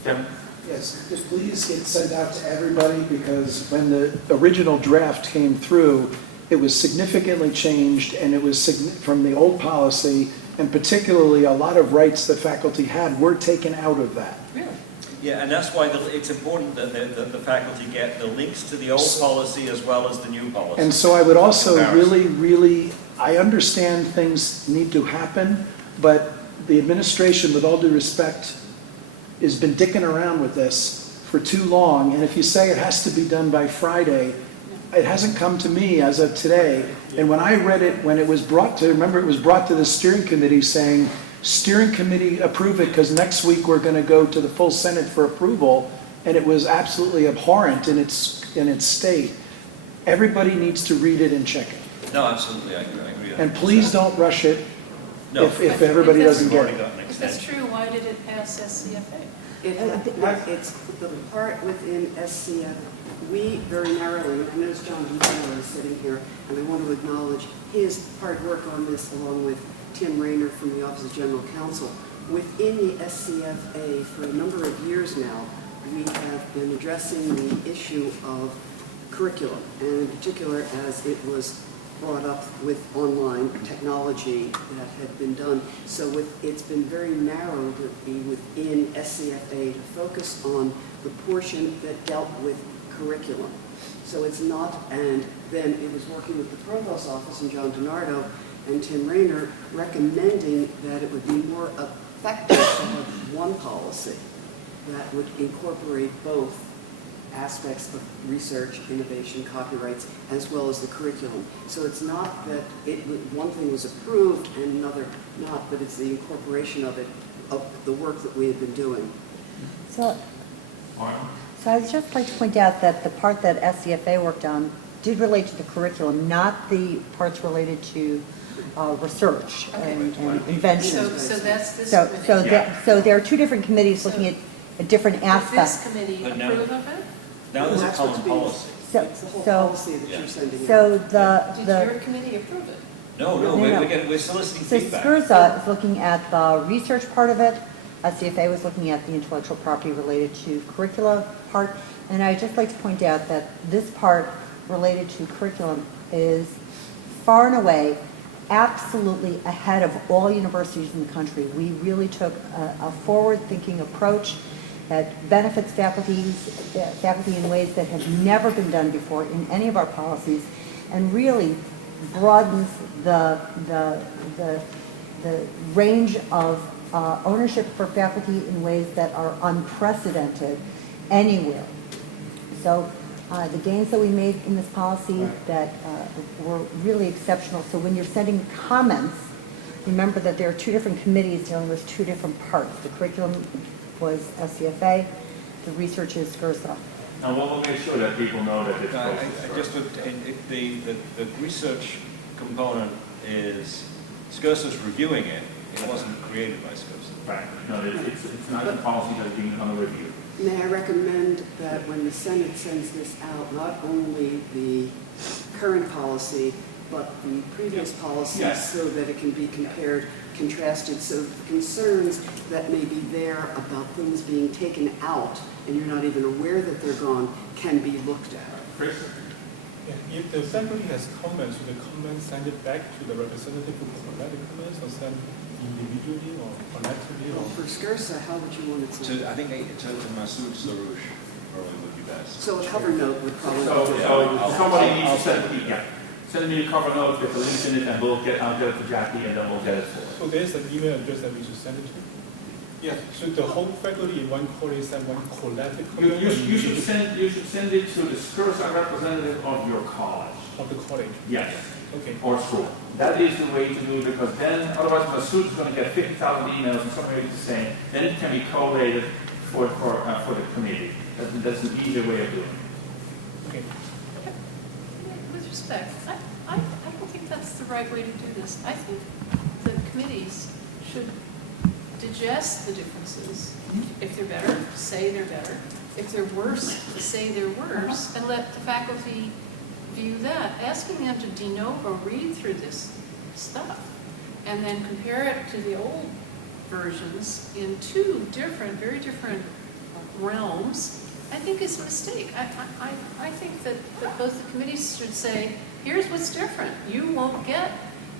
Kevin? Yes, just please get sent out to everybody, because when the original draft came through, it was significantly changed, and it was from the old policy, and particularly a lot of rights that faculty had were taken out of that. Yeah, and that's why it's important that the faculty get the links to the old policy as well as the new policy. And so I would also really, I understand things need to happen, but the administration, with all due respect, has been dicking around with this for too long. And if you say it has to be done by Friday, it hasn't come to me as of today. And when I read it, when it was brought to, remember it was brought to the steering committee saying, steering committee approve it because next week we're going to go to the full Senate for approval, and it was absolutely abhorrent in its state. Everybody needs to read it and check it. No, absolutely, I agree. And please don't rush it if everybody Because doesn't get it. If that's true, why did it pass SCFA? It's the part within SCF, we very narrowly, and notice John Taylor is sitting here, and I want to acknowledge his hard work on this along with Tim Rayner from the Office of General Counsel. Within the SCFA, for a number of years now, we have been addressing the issue of curriculum, and in particular as it was brought up with online technology that had been done. So it's been very narrow to be within SCFA to focus on the portion that dealt with curriculum. So it's not, and then it was working with the Provost's office and John DiNardo and Tim Rayner recommending that it would be more effective to have one policy that would incorporate both aspects of research, innovation, copyrights, as well as the curriculum. So it's not that one thing was approved and another not, but it's the incorporation of it, of the work that we have been doing. So I'd just like to point out that the part that SCFA worked on did relate to the curriculum, not the parts related to research and invention. So that's this So committee. so there are two different committees looking at different Does aspects. this committee But now- approve of it? Now there's a common policy. So, It's the whole so, policy that you're sending out. so Did the, your committee approve it? No, we're soliciting so feedback. SCRSA is looking at the research part of it. SCFA was looking at the intellectual property related to curricula part. And I'd just like to point out that this part related to curriculum is far and away absolutely ahead of all universities in the country. We really took a forward-thinking approach that benefits faculty in ways that have never been done before in any of our policies, and really broadens the range of ownership for faculty in ways that are unprecedented anywhere. So the gains that we made in this policy that were really exceptional. So when you're sending comments, remember that there are two different committees dealing with two different parts. The curriculum was SCFA, the research is SCRSA. Now, we'll make sure that people know that it's I posted. just would, the research component is, SCRSA's reviewing it, it wasn't created by SCRSA. Right, no, it's not a policy that's being under review. May I recommend that when the Senate sends this out, not only the current policy, but the previous policies, Yes. so that it can be compared, contrasted, so the concerns that may be there about things being taken out, and you're not even aware that they're gone, can be looked at. Chris? Yeah, if the faculty has comments, should the comments send it back to the representative who provided comments, or send individually or collectively? Well, for SCRSA, how would you want it to? I think to Masood Sarouche probably would be best. So a cover note would probably. So somebody needs to send me a cover note with the links in it, and I'll get it to Jackie, and then we'll get it for her. So there's an email address that we should send it to? Yes. Should the whole faculty in one college send one collective comment? You should send it to the SCRSA representative of your college. Of the college? Yes. Okay. Or school. That is the way to do it, because then, otherwise Masood's going to get 50,000 emails and somebody is saying, then it can be collated for the committee. That's an easier way of doing it. Okay. With respect, I don't think that's the right way to do this. I think the committees should digest the differences. If they're better, say they're better. If they're worse, say they're worse, and let the faculty view that. Asking them to de novo read through this stuff and then compare it to the old versions in two different, very different realms, I think is a mistake. I think that both the committees should say, here's what's different. You won't get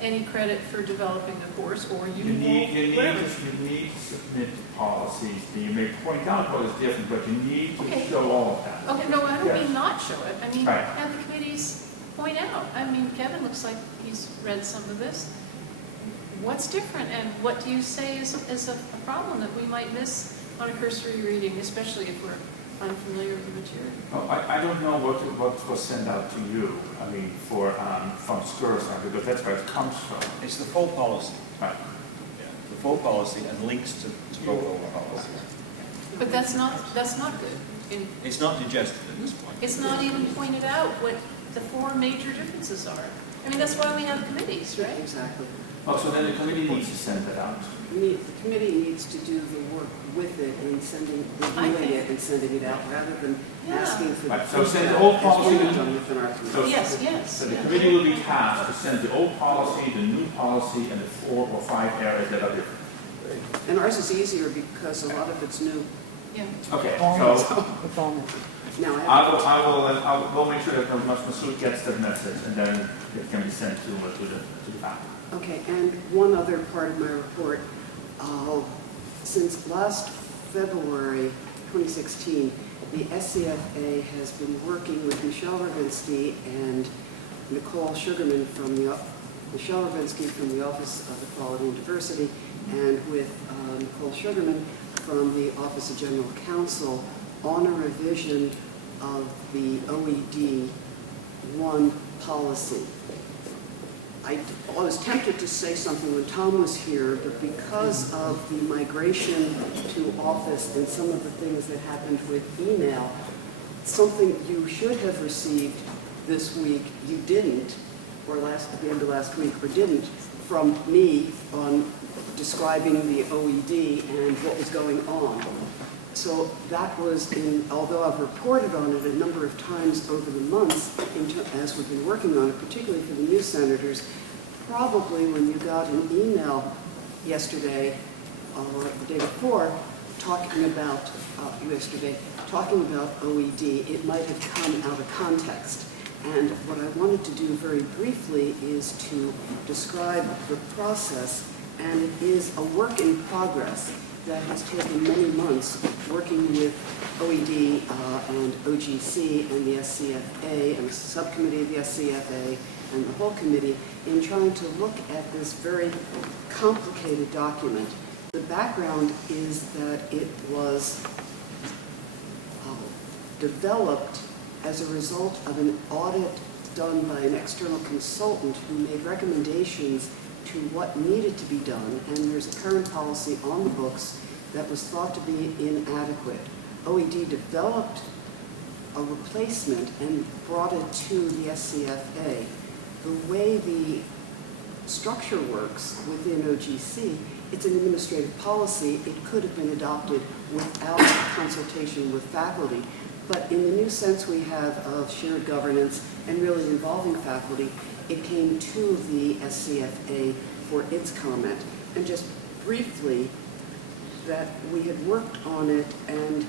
any credit for developing the course, or you won't, whatever. You need to submit policies. You may point out what is different, but you need to show all of that. Okay, no, I don't Yes. mean not show it. I mean, Right. have the committees point out. I mean, Kevin looks like he's read some of this. What's different, and what do you say is a problem that we might miss on a cursory reading, especially if we're unfamiliar with the material? Oh, I don't know what was sent out to you, I mean, from SCRSA, because that's where it comes from. It's the full policy. Right. Yeah, the full policy and links to both of the policies. But that's not good. It's not digested at this point. It's not even pointed out what the four major differences are. I mean, that's why we have committees, right? Exactly. Oh, so then the committee needs to send that out. The committee needs to do the work with it in reviewing it and sending it out, rather than asking for the Right, so send the feedback old as policy we've to- done within our committee. Yes. So the committee will be tasked to send the old policy, the new policy, and the 4 or 5 areas that are different. And ours is easier because a lot of it's new. Yeah. Okay, so It's all new. Now, we'll make sure that Masood gets that message, and then it can be sent to the faculty. okay, and one other part of my report, since last February 2016, the SCFA has been working with Michelle Ravinsky and Nicole Sugarman from Michelle Ravinsky from the Office of Equality and Diversity, and with Nicole Sugarman from the Office of General Counsel on a revision of the OED 1 policy. I was tempted to say something when Tom was here, but because of the migration to Office and some of the things that happened with email, something you should have received this week, you didn't, or at the end of last week, or didn't, from me on describing the OED and what was going on. So that was although I've reported on it a number of times over the months as we've been working on it, particularly for the new senators, probably when you got an email yesterday or the day before talking about OED, it might have come out of context. And what I wanted to do very briefly is to describe the process, and it is a work in progress that has taken many months working with OED and OGC and the SCFA and the subcommittee of the SCFA and the whole committee in trying to look at this very complicated document The background is that it was developed as a result of an audit done by an external consultant who made recommendations to what needed to be done, and there's a current policy on the books that was thought to be inadequate. OED developed a replacement and brought it to the SCFA. The way the structure works within OGC, it's an administrative policy. It could have been adopted without consultation with faculty, but in the new sense we have of shared governance and really involving faculty, it came to the SCFA for its comment. And just briefly, that we had worked on it, and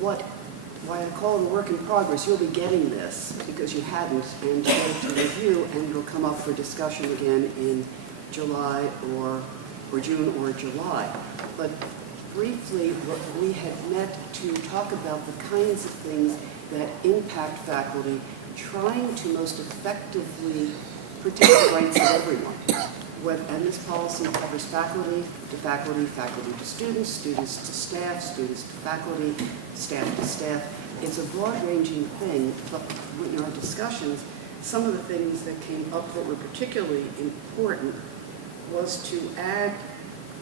why I call it a work in progress, you'll be getting this because you hadn't, and get it to review, and it'll come up for discussion again in July or June or July. But briefly, we had met to talk about the kinds of things that impact faculty, trying to most effectively protect the rights of everyone. And this policy covers faculty to faculty, faculty to students, students to staff, students to faculty, staff to staff. It's a broad-ranging thing, but in our discussions, some of the things that came up that were particularly important was to add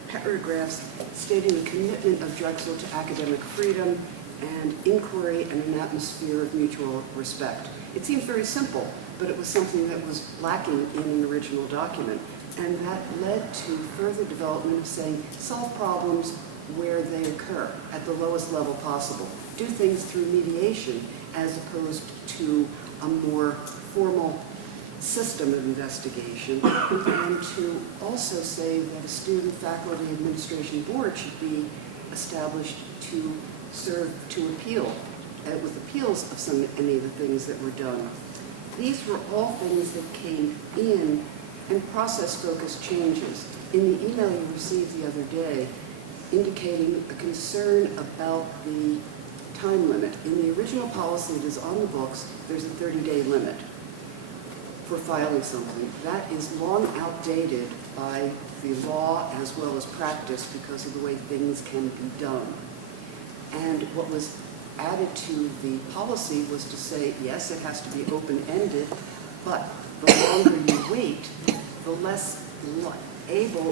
paragraphs stating the commitment of Drexel to academic freedom and inquiry and an atmosphere of mutual respect. It seems very simple, but it was something that was lacking in an original document. And that led to further development of saying, solve problems where they occur at the lowest level possible. Do things through mediation as opposed to a more formal system of investigation. And to also say that a student faculty administration board should be established to serve, to appeal, with appeals of any of the things that were done. These were all things that came in and process-focused changes. In the email you received the other day, indicating a concern about the time limit. In the original policy that is on the books, there's a 30-day limit for filing something. That is long outdated by the law as well as practice because of the way things can be done. And what was added to the policy was to say, yes, it has to be open-ended, but the longer you wait, the less able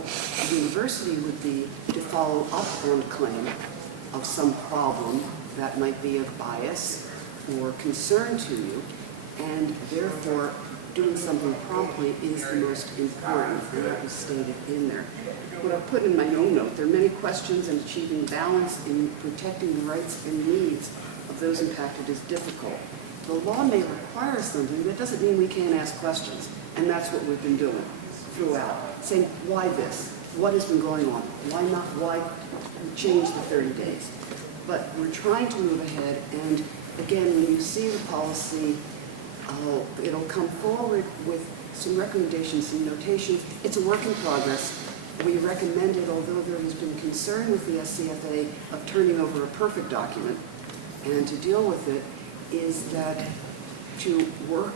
the university would be to follow up on a claim of some problem that might be of bias or concern to you, and therefore doing something promptly is the most important, and that was stated in there. What I've put in my own note, there are many questions, and achieving balance in protecting the rights and needs of those impacted is difficult. The law may require something, that doesn't mean we can't ask questions, and that's what we've been doing throughout, saying, why this? What has been going on? Why not? Why change the 30 days? But we're trying to move ahead, and again, when you see the policy, it'll come forward with some recommendations, some notations. It's a work in progress. We recommended, although there has been concern with the SCFA of turning over a perfect document, and to deal with it, is that to work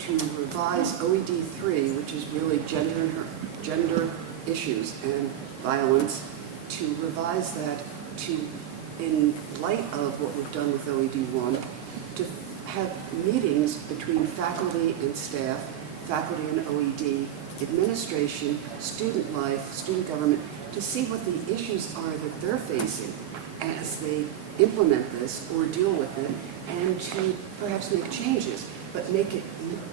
to revise OED 3, which is really gender issues and violence, to revise that to, in light of what we've done with OED 1, to have meetings between faculty and staff, faculty and OED, administration, student life, student government, to see what the issues are that they're facing as they implement this or deal with it, and to perhaps make changes, but make it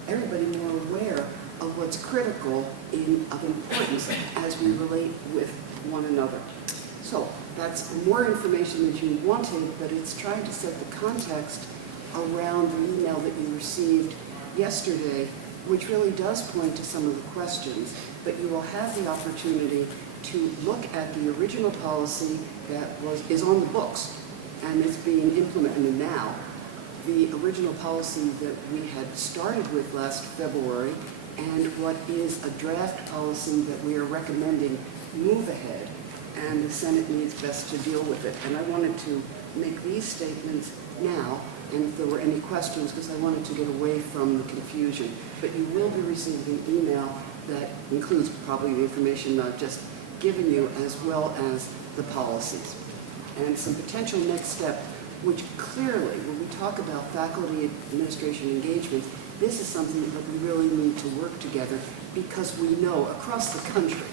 everybody more aware of what's critical of importance as we relate with one another. So that's more information than you wanted, but it's trying to set the context around the email that you received yesterday, which really does point to some of the questions, but you will have the opportunity to look at the original policy that is on the books and is being implemented now. The original policy that we had started with last February, and what is a draft policy that we are recommending move ahead, and the Senate needs best to deal with it. And I wanted to make these statements now, and if there were any questions, because I wanted to get away from the confusion. But you will be receiving an email that includes probably the information I've just given you, as well as the policies. And some potential next step, which clearly, when we talk about faculty administration engagement, this is something that we really need to work together, because we know across the country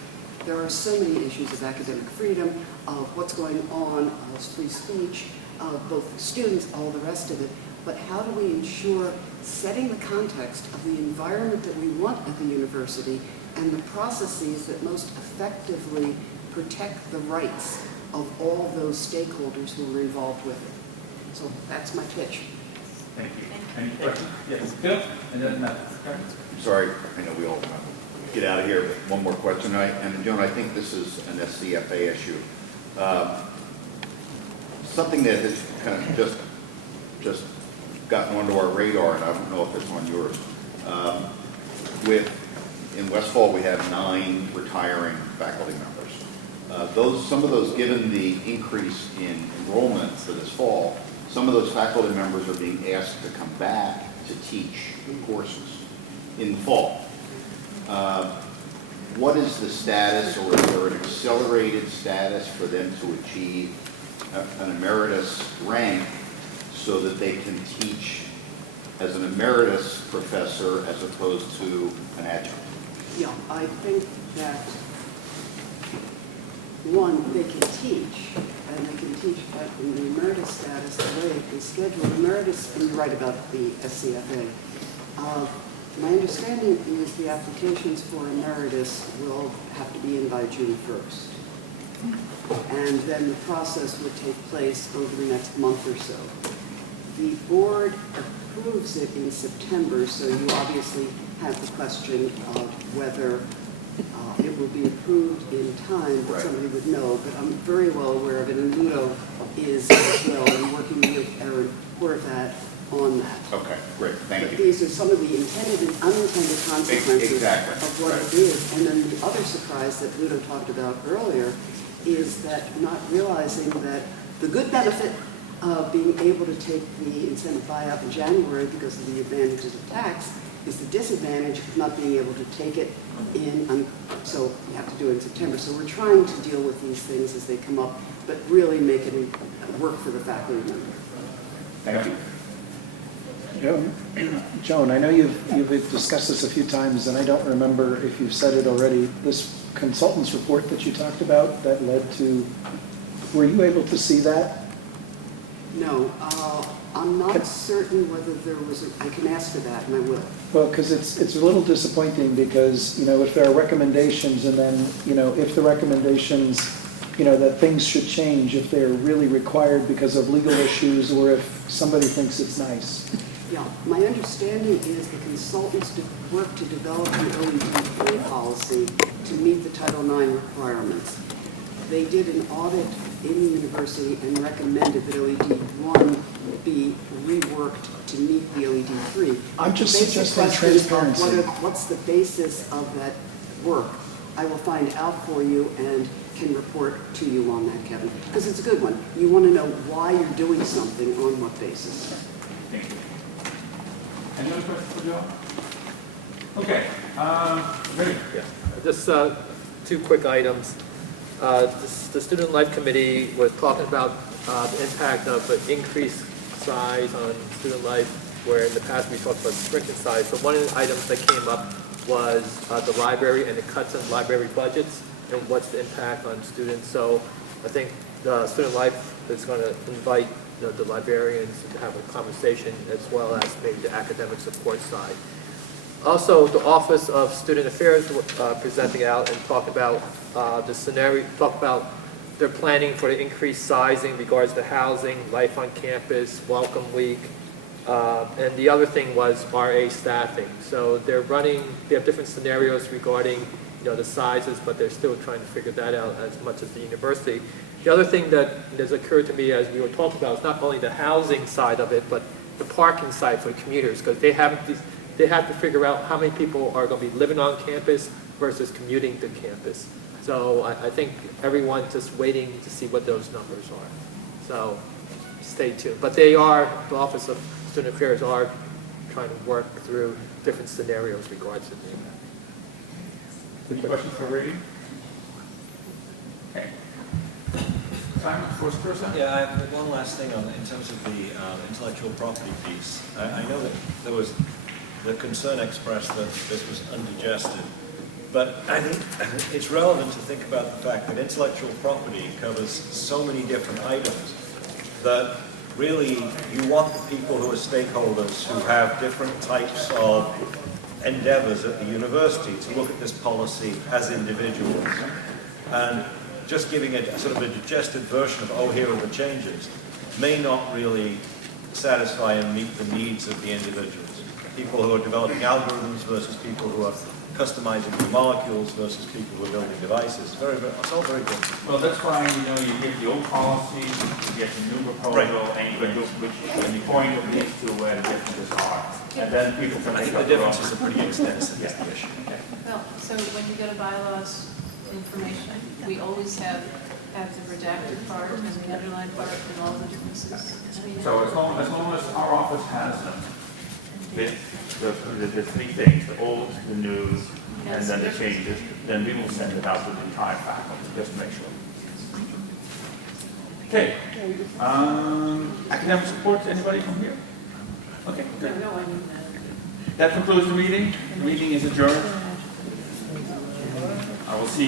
there are so many issues of academic freedom, of what's going on, of free speech, of both students, all the rest of it. But how do we ensure setting the context of the environment that we want at the university and the processes that most effectively protect the rights of all those stakeholders who are involved with it? So that's my pitch. Thank you. Any questions? Yes, Bill, and then Matt. I'm sorry, I know we all want to get out of here, but one more question. And Joan, I think this is an SCFA issue. Something that has kind of just gotten onto our radar, and I don't know if it's on yours. In Westfall, we have 9 retiring faculty members. Some of those, given the increase in enrollment for this fall, some of those faculty members are being asked to come back to teach courses in the fall. What is the status, or is there an accelerated status for them to achieve an emeritus rank so that they can teach as an emeritus professor as opposed to an adjunct? Yeah, I think that, one, they can teach, and they can teach in the emeritus status the way it is scheduled. Emeritus, and you're right about the SCFA. My understanding is the applications for emeritus will have to be in by June 1st. And then the process would take place over the next month or so. The board approves it in September, so you obviously have the question of whether it will be approved in time, but somebody would know. But I'm very well aware of it, and Ludo is as well, and working with Aaron Horvath on that. Okay, great, thank you. These are some of the intended and unintended consequences of what it is. And then the other surprise that Ludo talked about earlier is that not realizing that the good benefit of being able to take the incentive buyout in January because of the advantages of tax is the disadvantage of not being able to take it in, so you have to do it in September. So we're trying to deal with these things as they come up, but really make it work for the faculty member. Thank you. Joan, I know you've discussed this a few times, and I don't remember if you've said it already. This consultant's report that you talked about that led to, were you able to see that? No, I'm not certain whether there was, I can ask for that, and I will. Well, because it's a little disappointing because, if there are recommendations and then, if the recommendations, that things should change, if they're really required because of legal issues or if somebody thinks it's nice. Yeah, my understanding is the consultants work to develop the OED3 policy to meet the Title IX requirements. They did an audit in the university and recommended that OED1 be reworked to meet the OED3. I'm just The suggesting basic question is transparency. what's the basis of that work? I will find out for you and can report to you on that, Kevin, because it's a good one. You want to know why you're doing something, on what basis. Thank you. Any other questions for Joe? Okay, ready? Yeah, just 2 quick items. The Student Life Committee was talking about the impact of an increased size on student life, where in the past we talked about shrinking size. So one of the items that came up was the library and the cuts in library budgets and what's the impact on students. So I think the Student Life is going to invite the librarians to have a conversation, as well as maybe the academic support side. Also, the Office of Student Affairs presenting out and talk about the scenario, talk about their planning for the increased sizing in regards to housing, life on campus, welcome week, and the other thing was RA staffing. So they have different scenarios regarding the sizes, but they're still trying to figure that out as much as the university. The other thing that has occurred to me as we were talking about is not only the housing side of it, but the parking side for commuters, because they have to figure out how many people are going to be living on campus versus commuting to campus. So I think everyone's just waiting to see what those numbers are. So stay tuned. But they are, the Office of Student Affairs are trying to work through different scenarios regards to the. Any questions for Ray? Okay. Simon, first person? Yeah, I have one last thing on, in terms of the intellectual property piece. I know that there was the concern expressed that this was undigested, but I think it's relevant to think about the fact that intellectual property covers so many different items that really you want the people who are stakeholders who have different types of endeavors at the university to look at this policy as individuals. And just giving a sort of a digested version of, oh, here are the changes, may not really satisfy and meet the needs of the individuals. People who are developing algorithms versus people who are customizing the molecules versus people who are building devices. It's all very different. Well, that's why, you get the old policy, you get the new proposal, and you point at these two where the differences are. And then people can I make think up the their own. differences are pretty extensive, is the issue. Well, so when you go to bylaws information, we always have the redacted part and the underlined part and all the differences. I mean, So as long as our office has them, the three things, the old, the new, and then the changes, then we will send it out to the entire faculty, just to make sure. Okay. Academic support, anybody from here? Okay. Good. That concludes the meeting. The meeting is adjourned. I will see you.